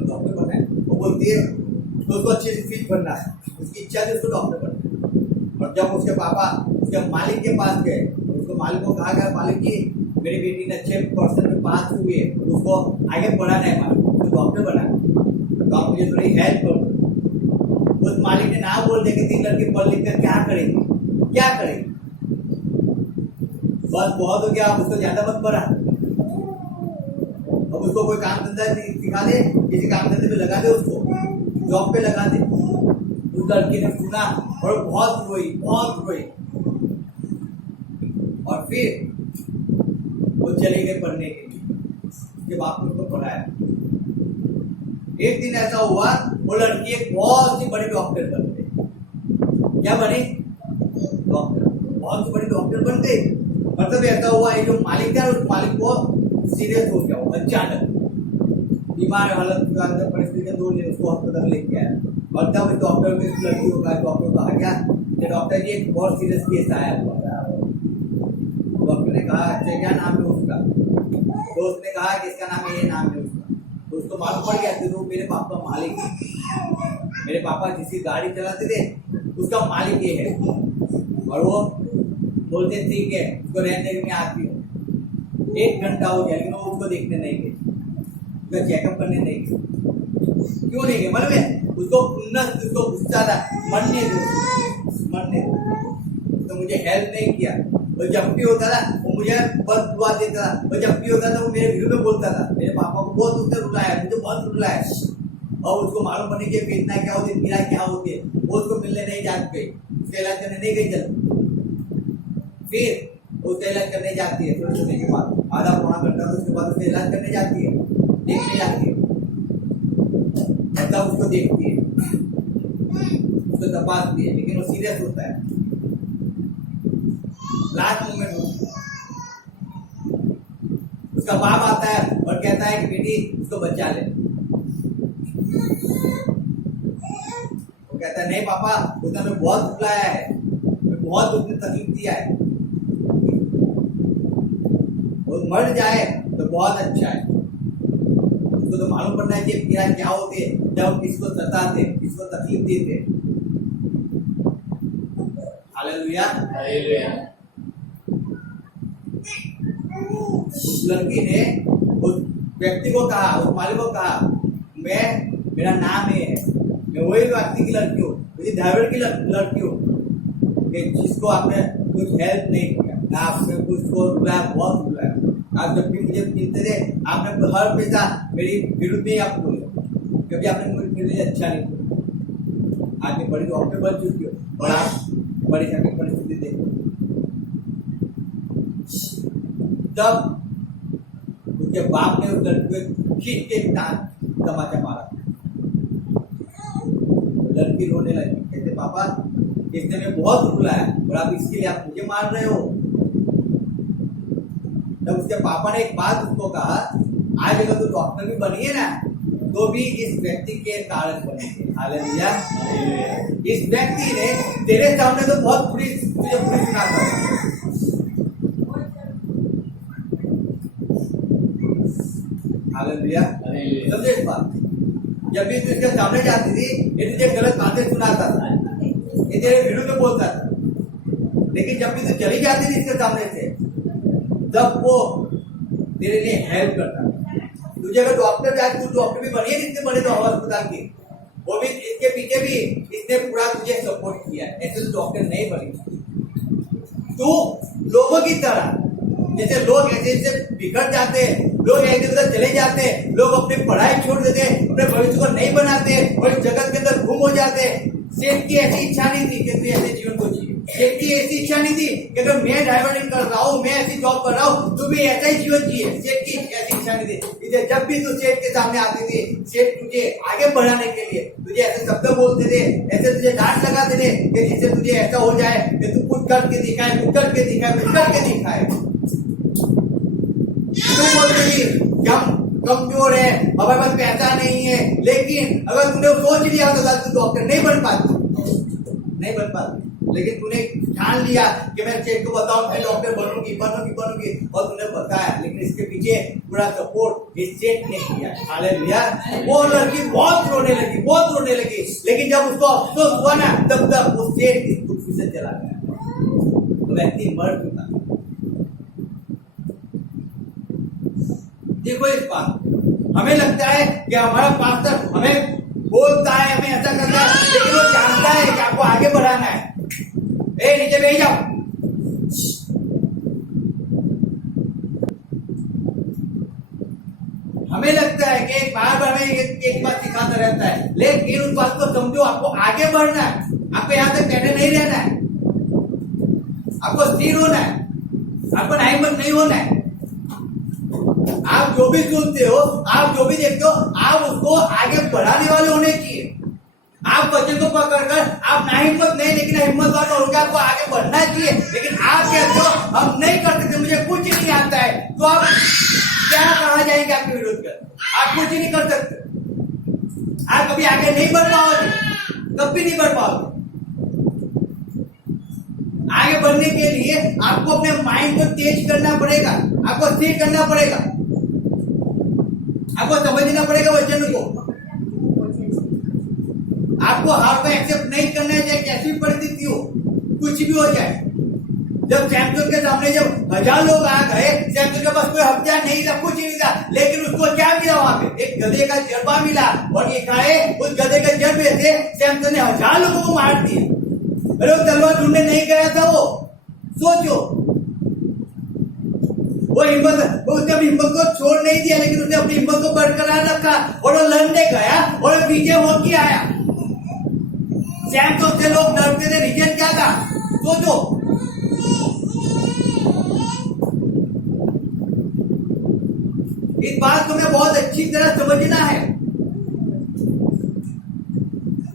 डॉक्टर बनना है। वो बोलती है तो उसको अच्छी सी फीस बनना है, उसकी इच्छा थी उसको डॉक्टर बनना है। और जब उसके पापा उसके मालिक के पास गए, उसको मालिक को कहा गया, मालिक जी मेरी बेटी ने अच्छे % में पास हुई है, उसको आगे पढ़ाना है, मालिक तो डॉक्टर बना है, तो आप मुझे थोड़ी हेल्प करो। उस मालिक ने ना बोल दे कि 3 लड़की पढ़ लिख कर क्या करेगी, क्या करेगी, बस बहुत हो गया, आप उसको ज्यादा मत पढ़ा। अब उसको कोई काम धंधा सिखा दे, किसी काम धंधे पे लगा दे, उसको जॉब पे लगा दे। उस लड़की ने सुना और बहुत रोई, बहुत रोई। और फिर वो चले गए पढ़ने के लिए, उसके बाप ने उसको पढ़ाया। एक दिन ऐसा हुआ, वो लड़की एक बहुत सी बड़ी डॉक्टर बन गई। क्या बनी? डॉक्टर, बहुत सी बड़ी डॉक्टर बन गई। मतलब ऐसा हुआ, ये जो मालिक था उस मालिक को सीरियस हो गया, वो अचानक बीमार हालत परिस्थिति के 2 दिन उसको अस्पताल लेके आया। और तब डॉक्टर को इस लड़की को कहा गया कि डॉक्टर जी एक बहुत सीरियस केस आया हुआ। डॉक्टर ने कहा अच्छा क्या नाम है उसका, तो उसने कहा कि इसका नाम ये नाम है उसका। तो उसको मालूम पड़ गया कि वो मेरे पापा मालिक है, मेरे पापा जिसकी गाड़ी चलाते थे उसका मालिक ये है। और वो बोलते ठीक है उसको रहने में आती हूँ। 1 घंटा हो गया लेकिन वो उसको देखने नहीं गए, उसका चेकअप करने नहीं गए। क्यों नहीं गए? मालूम है उसको गुस्सा था, मरने तो मुझे हेल्प नहीं किया। और जब भी होता था वो मुझे बद दुआ देता था, और जब भी होता था वो मेरे विरुद्ध में बोलता था। मेरे पापा को बहुत उसने रुलाया, मुझे बहुत रुलाया। और उसको मालूम पड़ने की वेदना क्या होती है, पीड़ा क्या होती है, वो उसको मिलने नहीं जाती गई, उसका इलाज करने नहीं गई जल्दी। फिर उसका इलाज करने जाती है, थोड़े समय के बाद आधा पौना घंटा, तो उसके बाद उसका इलाज करने जाती है, देखने जाती है, मतलब उसको देखती है, उसको तपासती है, लेकिन वो सीरियस होता है। लास्ट मोमेंट उसका बाप आता है और कहता है कि बेटी उसको बचा ले। वो कहता है नहीं पापा, उसने हमें बहुत रुलाया है, बहुत उसने तकलीफ दिया है, वो मर जाए तो बहुत अच्छा है। उसको तो मालूम पड़ना है कि पीड़ा क्या होती है, जब हम किसको सताते, किसको तकलीफ देते। Hallelujah, hallelujah. उस लड़की ने उस व्यक्ति को कहा, उस मालिक को कहा, मेरा नाम है, मैं वही व्यक्ति की लड़की हूँ, मुझे ड्राइवर की लड़की हूँ कि जिसको आपने कुछ हेल्प नहीं किया, ना आपने कुछ को रुलाया, बहुत रुलाया। आप जब भी मुझे मिलते थे आपने हर पैसा मेरी विरुद्ध में आप बोले, कभी आपने मेरे लिए अच्छा नहीं बोला। आज मैं बड़ी डॉक्टर बन चुकी हो और आप बड़ी जाके परिस्थिति देखो। तब उसके बाप ने उस लड़की को खींच के तमाचा मारा। लड़की रोने लगी, कहते पापा इसने मैं बहुत रुलाया और आप इसके लिए आप मुझे मार रहे हो। तब उसके पापा ने एक बात उसको कहा, आज अगर तू डॉक्टर भी बनी है ना तो भी इस व्यक्ति के कारण बनेंगे। हालेलुया। इस व्यक्ति ने तेरे सामने तो बहुत बुरी सुना था, हालेलुया। समझे इस बात? जब भी तू इसके सामने जाती थी ये तुझे गलत बातें सुनाता था, ये तेरे विरुद्ध में बोलता था, लेकिन जब भी तू चली जाती थी इसके सामने से तब वो तेरे लिए हेल्प करता था। तुझे अगर डॉक्टर जाए, तू डॉक्टर भी बनी है इतने बड़े अस्पताल की, वो भी इसके पीछे भी इसने पूरा तुझे सपोर्ट किया है, ऐसे तो डॉक्टर नहीं बनी। तू लोगों की तरह जैसे लोग ऐसे ऐसे बिगड़ जाते हैं, लोग ऐसे उधर चले जाते हैं, लोग अपनी पढ़ाई छोड़ देते हैं, अपने भविष्य को नहीं बनाते और इस जगत के अंदर गुम हो जाते हैं। सेठ की ऐसी इच्छा नहीं थी कि तू ऐसे जीवन को जिए। सेठ की ऐसी इच्छा नहीं थी कि अगर मैं ड्राइवरिंग कर रहा हूँ, मैं ऐसी जॉब कर रहा हूँ, तू भी ऐसा ही जीवन जिए। सेठ की ऐसी इच्छा नहीं थी। इसे जब भी तू सेठ के सामने आती थी, सेठ तुझे आगे बढ़ाने के लिए तुझे ऐसे शब्द बोलते थे, ऐसे तुझे डांट लगाते थे कि जिससे तुझे ऐसा हो जाए कि तू कुछ करके दिखाए, कुछ करके दिखाए, कुछ करके दिखाए। तू बोलती थी कि हम कमजोर है, हमारे पास पैसा नहीं है, लेकिन अगर तूने सोच लिया होता तो डॉक्टर नहीं बन पाती। लेकिन तूने ठान लिया कि मैं सेठ को बताऊं मैं डॉक्टर बनूंगी और तूने बताया। लेकिन इसके पीछे पूरा सपोर्ट इस सेठ ने किया। हालेलुया। वो लड़की बहुत रोने लगी, लेकिन जब उसको अफसोस हुआ ना, तब तक वो सेठ इस पृथ्वी से चला गया, तो व्यक्ति मर चुका। देखो इस बात, हमें लगता है कि हमारा पास्टर हमें बोलता है, हमें ऐसा करता है, लेकिन वो जानता है कि आपको आगे बढ़ाना है। नीचे बैठ जाओ। हमें लगता है कि बार बार हमें एक बात सिखाता रहता है, लेकिन उस बात को समझो, आपको आगे बढ़ना है, आपको यहाँ तक कहने नहीं रहना है, आपको स्थिर होना है, आपको नाइमत नहीं होना है। आप जो भी सुनते हो, आप जो भी देखते हो, आप उसको आगे बढ़ाने वाले होने चाहिए। आप बच्चे को पकड़कर आप ना हिम्मत नहीं, लेकिन हिम्मत वाले होकर आपको आगे बढ़ना चाहिए। लेकिन आप कहते हो हम नहीं कर सकते, मुझे कुछ नहीं आता है, तो आप क्या कहा जाएंगे आपके विरोध कर? आप कुछ ही नहीं कर सकते, आप कभी आगे नहीं बढ़ पाओगे, कभी नहीं बढ़ पाओगे। आगे बढ़ने के लिए आपको अपने माइंड को तेज करना पड़ेगा, आपको स्थिर करना पड़ेगा, आपको समझना पड़ेगा वचन को। आपको हार को एक्सेप्ट नहीं करना है, चाहे कैसी भी परिस्थिति हो, कुछ भी हो जाए। जब सैमसन के सामने जब 1000 लोग आ गए, सैमसन के पास कोई हथियार नहीं था, कुछ नहीं था, लेकिन उसको क्या मिला? वहां पे एक गधे का जरबा मिला, और ये खाए उस गधे के जरबे से सैमसन ने 1000 लोगों को मार दिए। अरे वो तलवार ढूंढने नहीं गया था, वो सोचो, वो उसने अपनी हिम्मत को छोड़ नहीं दिया, लेकिन उसने अपनी हिम्मत को बरकरार रखा और वो लड़ने गया और विजय होके आया। सैमसन से लोग डरते थे, रीजन क्या था? सोचो, इस बात को हमें बहुत अच्छी तरह समझना है।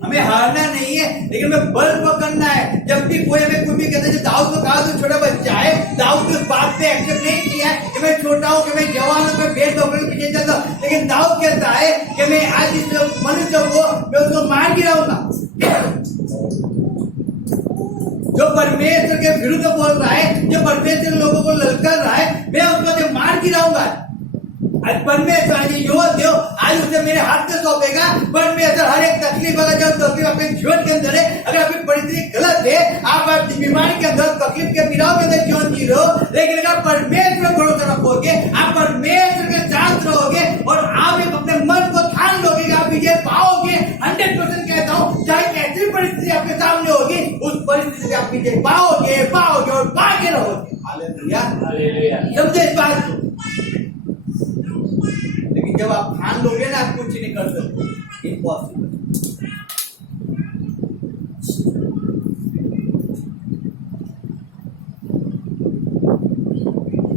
हमें हारना नहीं है, लेकिन हमें बल पकड़ना है। जब भी कोई हमें कुछ भी कहते हैं, दाऊद को कहा तो छोटा बच्चा है, दाऊद ने उस बात पे एक्सेप्ट नहीं किया कि मैं छोटा हूं, कि मैं जवान हूं, मैं भेड़ बकरी के पीछे चलता हूं। लेकिन दाऊद कहता है कि मैं आज इस मनुष्य को मैं उसको मार गिराऊंगा। जो परमेश्वर के विरुद्ध बोल रहा है, जो परमेश्वर लोगों को ललकार रहा है, मैं उसको मार गिराऊंगा। आज परमेश्वर आज उसे मेरे हाथ से सौंपेगा। परमेश्वर हर एक तकलीफ, अगर जब तकलीफ आपके जीवन के अंदर है, अगर आपकी परिस्थिति गलत है, आप बीमारी के अंदर, तकलीफ के पीड़ाव के अंदर जीवन जी रहे हो, लेकिन अगर परमेश्वर भरोसा रखोगे, आप परमेश्वर के साथ रहोगे और आप एक अपने मन को ठान लोगे, आप विजय पाओगे। 100% कहता हूँ, चाहे कैसी परिस्थिति आपके सामने होगी, उस परिस्थिति से आप विजय पाओगे और पागे रहोगे। हालेलुया, समझे इस बात को? लेकिन जब आप ठान लोगे ना, आप कुछ नहीं कर सकते, इम्पॉसिबल।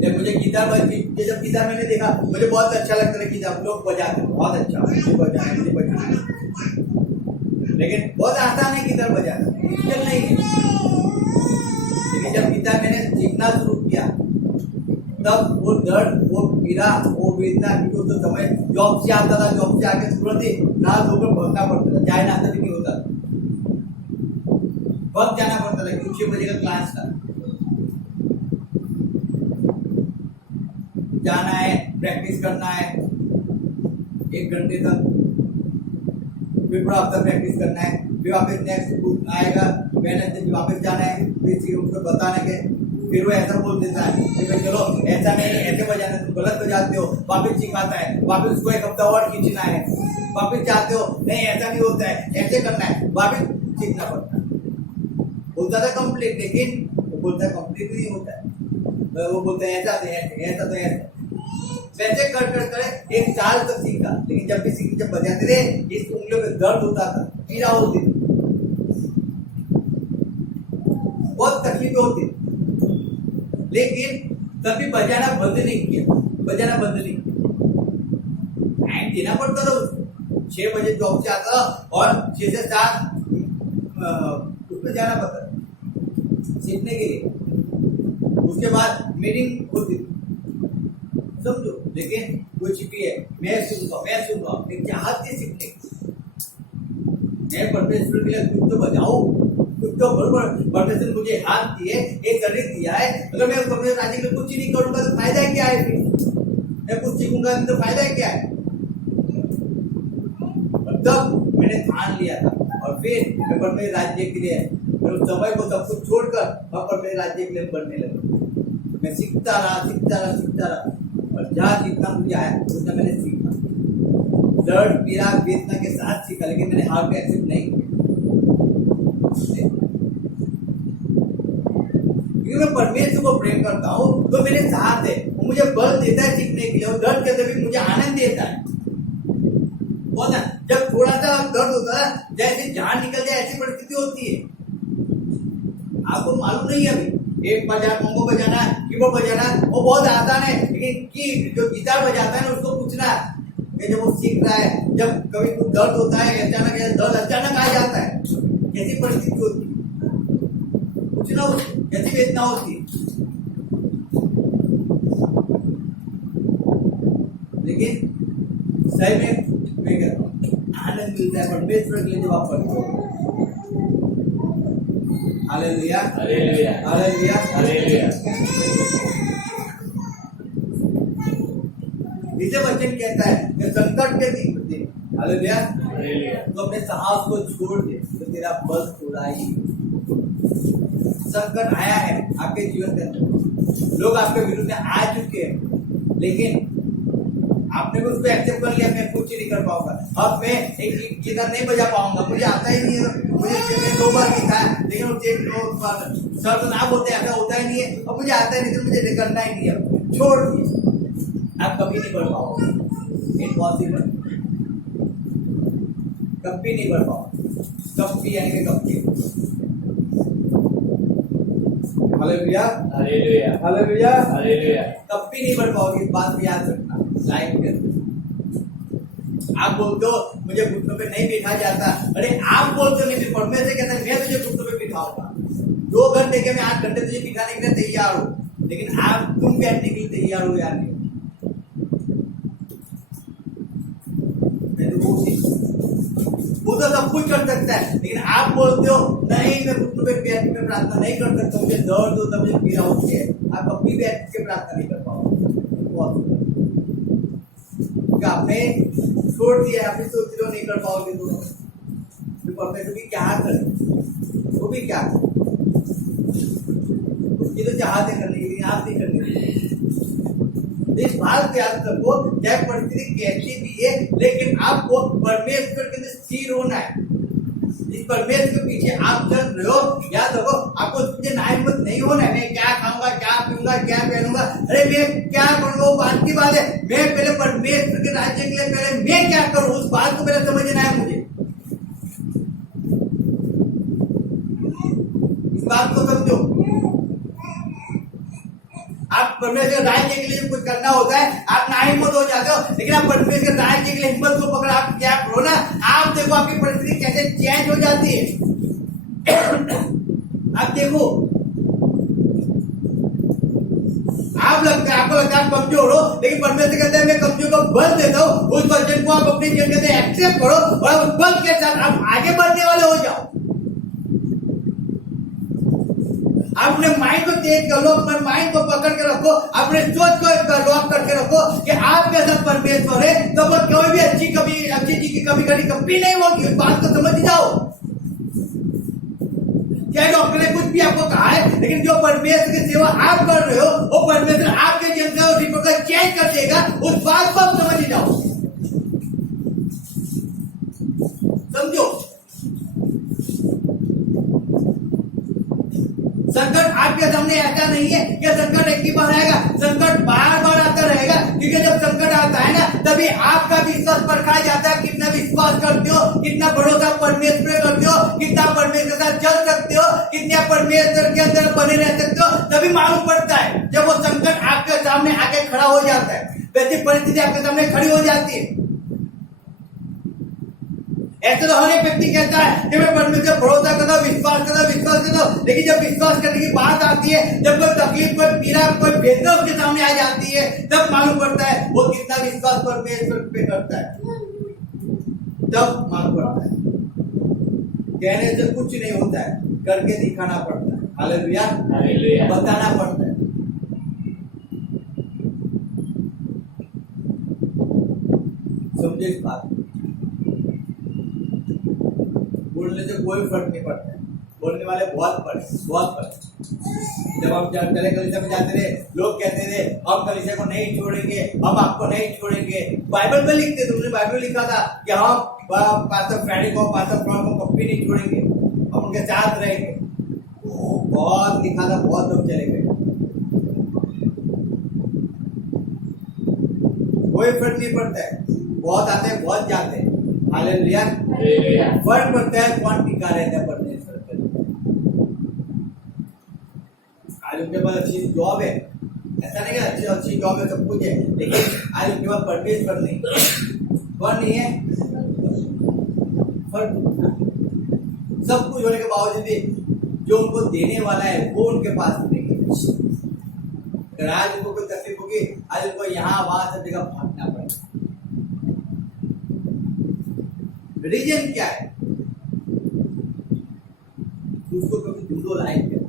मुझे गिटार जब गिटार मैंने देखा, मुझे बहुत अच्छा लगता है गिटार, लोग बजाते बहुत अच्छा, मुझे बजाना, लेकिन बहुत आसान है गिटार बजाना, मुश्किल नहीं है। लेकिन जब गिटार मैंने सीखना शुरू किया, तब वो दर्द, वो पीड़ा, वो वेदना, क्योंकि उस समय जॉब से आता था, जॉब से आके तुरंत ही नहा धोकर भगना पड़ता था, चाय नाश्ता भी नहीं होता था, भग जाना पड़ता था, क्योंकि 6 बजे का क्लास था, जाना है, प्रैक्टिस करना है 1 घंटे तक, फिर पूरा हफ्ता प्रैक्टिस करना है, फिर वापस नेक्स्ट आएगा वेडनेसडे, फिर वापस जाना है, फिर उसको बताना के, फिर वो ऐसा बोल देता है कि भाई चलो ऐसा नहीं, ऐसे बजाना, तुम गलत बजाते हो, वापस सिखाता है, वापस उसको 1 हफ्ता और खींचना है, वापस जाते हो, नहीं ऐसा नहीं होता है, ऐसे करना है, वापस सीखना पड़ता है। होता था कंप्लीट, लेकिन वो बोलता है कंप्लीट नहीं होता है, वो बोलते हैं ऐसा तो ऐसा तो ऐसा, वैसे कर एक साल तक सीखा। लेकिन जब भी सीखी, जब बजाते थे इस उंगलियों में दर्द होता था, पीड़ा होती थी, बहुत तकलीफें होती थी, लेकिन कभी बजाना बंद नहीं किया, बजाना बंद नहीं किया। टाइम देना पड़ता था उसको, 6 बजे जॉब से आता और 6 से 7 उसमें जाना पड़ता सीखने के लिए। उसके बाद मीटिंग होती थी, समझो। लेकिन कुछ भी है, मैं सुनूंगा, मैं चाहत थी सीखने की। मैं परमेश्वर के लिए कुछ तो बजाऊं, कुछ तो परमेश्वर मुझे हाथ दिए, एक शरीर दिया है। अगर मैं परमेश्वर राज्य के लिए कुछ ही नहीं करूंगा तो फायदा क्या है? फिर मैं कुछ सीखूंगा तो फायदा क्या है? तब मैंने ठान लिया था और फिर मैं परमेश्वर राज्य के लिए उस समय को सब कुछ छोड़कर मैं परमेश्वर राज्य के लिए बढ़ने लगा। मैं सीखता रहा और जहाँ सीखना मुझे आया उसने मैंने सीखा, दर्द पीड़ा वेदना के साथ सीखा, लेकिन मैंने हार को एक्सेप्ट नहीं किया। क्योंकि मैं परमेश्वर को प्रेम करता हूँ तो मेरे साथ है, वो मुझे बल देता है सीखने के लिए, और दर्द के अंदर भी मुझे आनंद देता है। बहुत ना, जब थोड़ा सा दर्द होता है, जैसे जान निकल जाए ऐसी परिस्थिति होती है। आपको मालूम नहीं है अभी एक बजाना, मंगो बजाना, कीबोर्ड बजाना वो बहुत आसान है, लेकिन की जो गिटार बजाता है ना उसको पूछना है जब वो सीख रहा है, जब कभी कुछ दर्द होता है अचानक, दर्द अचानक आ जाता है, कैसी परिस्थिति होती है, पूछना उसको कैसी वेदना होती है। लेकिन सही में मैं कहता हूँ आनंद मिलता है परमेश्वर के लिए जब आप पढ़ते हो। Hallelujah, hallelujah, hallelujah, hallelujah. इसे वचन कहता है कि संकट के दिन, हालेलुया, हालेलुया, तो अपने साहस को छोड़ दे तो तेरा बस थोड़ा ही। संकट आया है आपके जीवन के अंदर, लोग आपके विरुद्ध में आ चुके हैं, लेकिन आपने भी उसको एक्सेप्ट कर लिया, मैं कुछ नहीं कर पाऊंगा, अब मैं एक गिटार नहीं बजा पाऊंगा, मुझे आता ही नहीं है, मुझे 2 बार सिखाया लेकिन सर तो नाम होते ऐसा होता ही नहीं है, अब मुझे आता ही नहीं तो मुझे करना ही नहीं है, छोड़ दिए। आप कभी नहीं बढ़ पाओगे, इम्पॉसिबल, कभी नहीं बढ़ पाओगे, कभी यानी कि कभी। Hallelujah, hallelujah, hallelujah, hallelujah. कभी नहीं बढ़ पाओगे, इस बात को याद रखना। लाइफ के अंदर आप बोलते हो मुझे घुटनों पे नहीं बिठा जाता, अरे आप बोलते हो नहीं, परमेश्वर कहता है मैं तुझे घुटनों पे बिठाऊंगा। 2 घंटे के मैं 8 घंटे तुझे बिठाने के लिए तैयार हो, लेकिन आप तुम बैठने के लिए तैयार हो या नहीं? वो तो सब कुछ कर सकता है, लेकिन आप बोलते हो नहीं मैं घुटनों पे बैठ के प्रार्थना नहीं कर सकता, मुझे दर्द होता, मुझे पीड़ा होती है। आप कभी बैठ के प्रार्थना नहीं कर पाओगे। आपने छोड़ दिया, आपने सोच लो नहीं कर पाओगे तो परमेश्वर भी क्या करे, वो भी क्या करे, उसकी तो चाहते करने के लिए, आप नहीं करने के लिए। इस बात को याद रखो, चाहे परिस्थिति कैसी भी है, लेकिन आपको परमेश्वर के अंदर स्थिर होना है। इस परमेश्वर के पीछे आप चल रहे हो, याद रखो आपको मुझे नाहिम्मत नहीं होना है, मैं क्या खाऊंगा, क्या पीऊंगा, क्या पहनूंगा, अरे मैं क्या करूंगा, वो बात की बात है। मैं पहले परमेश्वर के राज्य के लिए पहले मैं क्या करूं, उस बात को पहले समझना है मुझे। इस बात को समझो। आप परमेश्वर राज्य के लिए कुछ करना होता है, आप नाहिम्मत हो जाते हो, लेकिन आप परमेश्वर राज्य के लिए हिम्मत को पकड़ आप क्या करो ना, आप देखो आपकी परिस्थिति कैसे चेंज हो जाती है। आप देखो, आपको लगता है आप कमजोर हो, लेकिन परमेश्वर कहते हैं मैं कमजोर को बल देता हूँ। उस वचन को आप अपने जीवन के अंदर एक्सेप्ट करो और उस बल के साथ आप आगे बढ़ने वाले हो जाओ। अपने माइंड को तेज कर लो, अपने माइंड को पकड़ के रखो, अपने सोच को लॉक करके रखो कि आपके साथ परमेश्वर है, तो वो कोई भी अच्छी चीज की कभी नहीं होगी। उस बात को समझ जाओ। चाहे डॉक्टर ने कुछ भी आपको कहा है, लेकिन जो परमेश्वर की सेवा आप कर रहे हो, वो परमेश्वर आपके जीवन का रिपोर्ट का चेंज कर देगा। उस बात को आप समझ जाओ, समझो। संकट आपके सामने ऐसा नहीं है कि संकट एक ही बार आएगा, संकट बार बार आता रहेगा, क्योंकि जब संकट आता है ना तभी आपका विश्वास परखा जाता है, कितना विश्वास करते हो, कितना भरोसा परमेश्वर पे करते हो, कितना परमेश्वर के साथ चल सकते हो, कितना परमेश्वर के अंदर बने रह सकते हो, तभी मालूम पड़ता है जब वो संकट आपके सामने आके खड़ा हो जाता है, वैसी परिस्थिति आपके सामने खड़ी हो जाती है। ऐसे तो हर एक व्यक्ति कहता है कि मैं परमेश्वर भरोसा करता हूं, विश्वास करता हूं, लेकिन जब विश्वास करने की बात आती है, जब कोई तकलीफ, कोई पीड़ा, कोई वेदना उसके सामने आ जाती है, तब मालूम पड़ता है वो कितना विश्वास परमेश्वर पे करता है, तब मालूम पड़ता है। कहने से कुछ नहीं होता है, करके दिखाना पड़ता है। Hallelujah, hallelujah. बताना पड़ता है। समझे इस बात, बोलने से कोई फर्क नहीं पड़ता है, बोलने वाले बहुत पड़े। जब हम चले कलीसिया में जाते थे, लोग कहते थे हम कलीसिया को नहीं छोड़ेंगे, हम आपको नहीं छोड़ेंगे। बाइबल में लिखते थे, उन्होंने बाइबल में लिखा था कि हम पास्टर फ्रैंक को, पास्टर फ्रॉन्क को कभी नहीं छोड़ेंगे, हम उनके साथ रहेंगे। बहुत लिखा था, बहुत लोग चले गए, कोई फर्क नहीं पड़ता है, बहुत आते हैं, बहुत जाते हैं। हालेलुया, फर्क पड़ता है कौन टिका रहता है परमेश्वर पे। आज उनके पास अच्छी जॉब है, ऐसा नहीं है अच्छी जॉब है, सब कुछ है, लेकिन आज उनके पास परमेश्वर नहीं, कौन नहीं है, फर्क। सब कुछ होने के बावजूद भी जो उनको देने वाला है वो उनके पास नहीं है। अगर आज उनको कोई तकलीफ होगी, आज उनको यहाँ वहां सब जगह भागना पड़ेगा। रीजन क्या है, उसको कभी ढूंढो लाइफ में।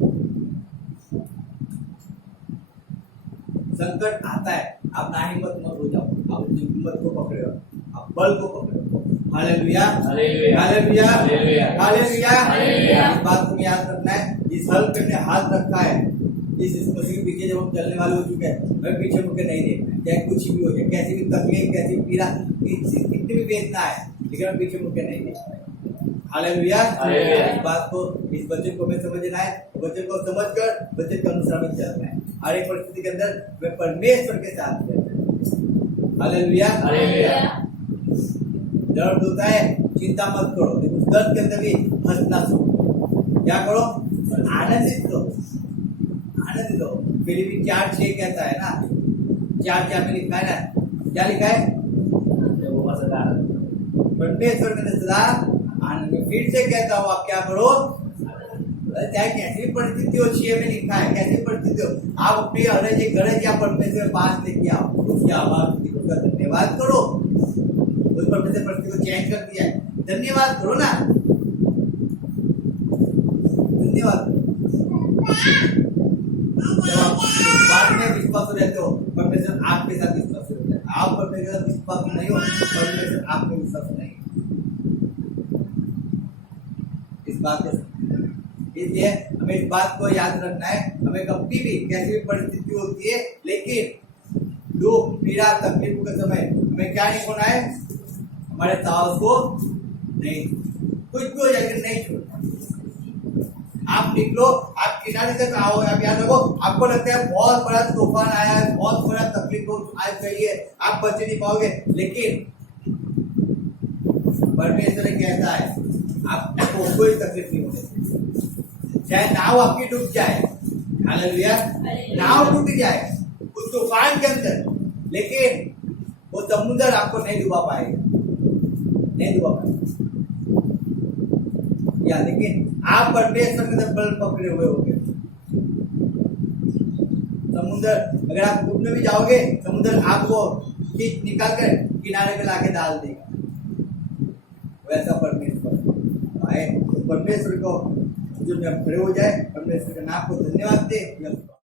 संकट आता है, आप ना हिम्मत मत हो जाओ, आप अपनी हिम्मत को पकड़े हो, आप बल को पकड़े हो। Hallelujah, hallelujah, hallelujah, hallelujah. इस बात को याद रखना है, इस हल पे हमने हाथ रखा है, इस मसीह के पीछे जब हम चलने वाले हो चुके हैं, मैं पीछे मुड़ के नहीं देखना है, चाहे कुछ भी हो जाए, कैसी भी तकलीफ, कैसी पीड़ा, कितनी भी वेदना है, लेकिन हम पीछे मुड़ के नहीं देखना है। हालेलुया, इस बात को, इस वचन को हमें समझना है, वचन को समझकर वचन के अनुसार हमें चलना है। हर एक परिस्थिति के अंदर मैं परमेश्वर के साथ रहना है। हालेलुया, दर्द होता है, चिंता मत करो, लेकिन उस दर्द के अंदर भी हंसना सीखो। क्या करो, आनंदित लो, आनंदित लो। फिलिप्पी 4:6 कहता है ना, 4:4 में लिखा है ना, क्या लिखा है, परमेश्वर के सदा आनंद में। फिर से कहता हूँ, आप क्या करो, चाहे कैसी भी परिस्थिति हो, 6 में लिखा है, कैसी परिस्थिति हो, आप अपनी गरज या परमेश्वर के पास लेके आओ, उसकी आवाज उसका धन्यवाद करो। उस परमेश्वर परिस्थिति को चेंज कर दिया है, धन्यवाद करो ना, धन्यवाद। जब आप बात में विश्वास रहते हो, परमेश्वर आपके साथ विश्वास रहता है। आप परमेश्वर के साथ विश्वास नहीं हो, परमेश्वर आप में विश्वास नहीं। इस बात को, इसलिए हमें इस बात को याद रखना है, हमें कभी भी कैसी भी परिस्थिति होती है, लेकिन दुख, पीड़ा, तकलीफों के समय हमें क्या नहीं होना है, हमारे साहस को नहीं, कुछ भी हो जाए नहीं छोड़ना। आप निकलो, आप किनारे तक आओ, आप याद रखो, आपको लगता है बहुत बड़ा तूफान आया है, बहुत बड़ा तकलीफ आज गई है, आप बच नहीं पाओगे, लेकिन परमेश्वर कहता है आपको कोई तकलीफ नहीं होगी। चाहे नाव आपकी डूब जाए, हालेलुया, नाव डूब जाए उस तूफान के अंदर, लेकिन वो समुद्र आपको नहीं डुबा पाएगा, नहीं डुबा पाएगा। या लेकिन आप परमेश्वर के अंदर बल पकड़े हुए होंगे। समुद्र, अगर आप डूबने भी जाओगे, समुद्र आपको खींच निकाल कर किनारे पे लाके डाल देगा। वैसा परमेश्वर आए, तो परमेश्वर को जो खड़े हो जाए, परमेश्वर के नाम को धन्यवाद दे।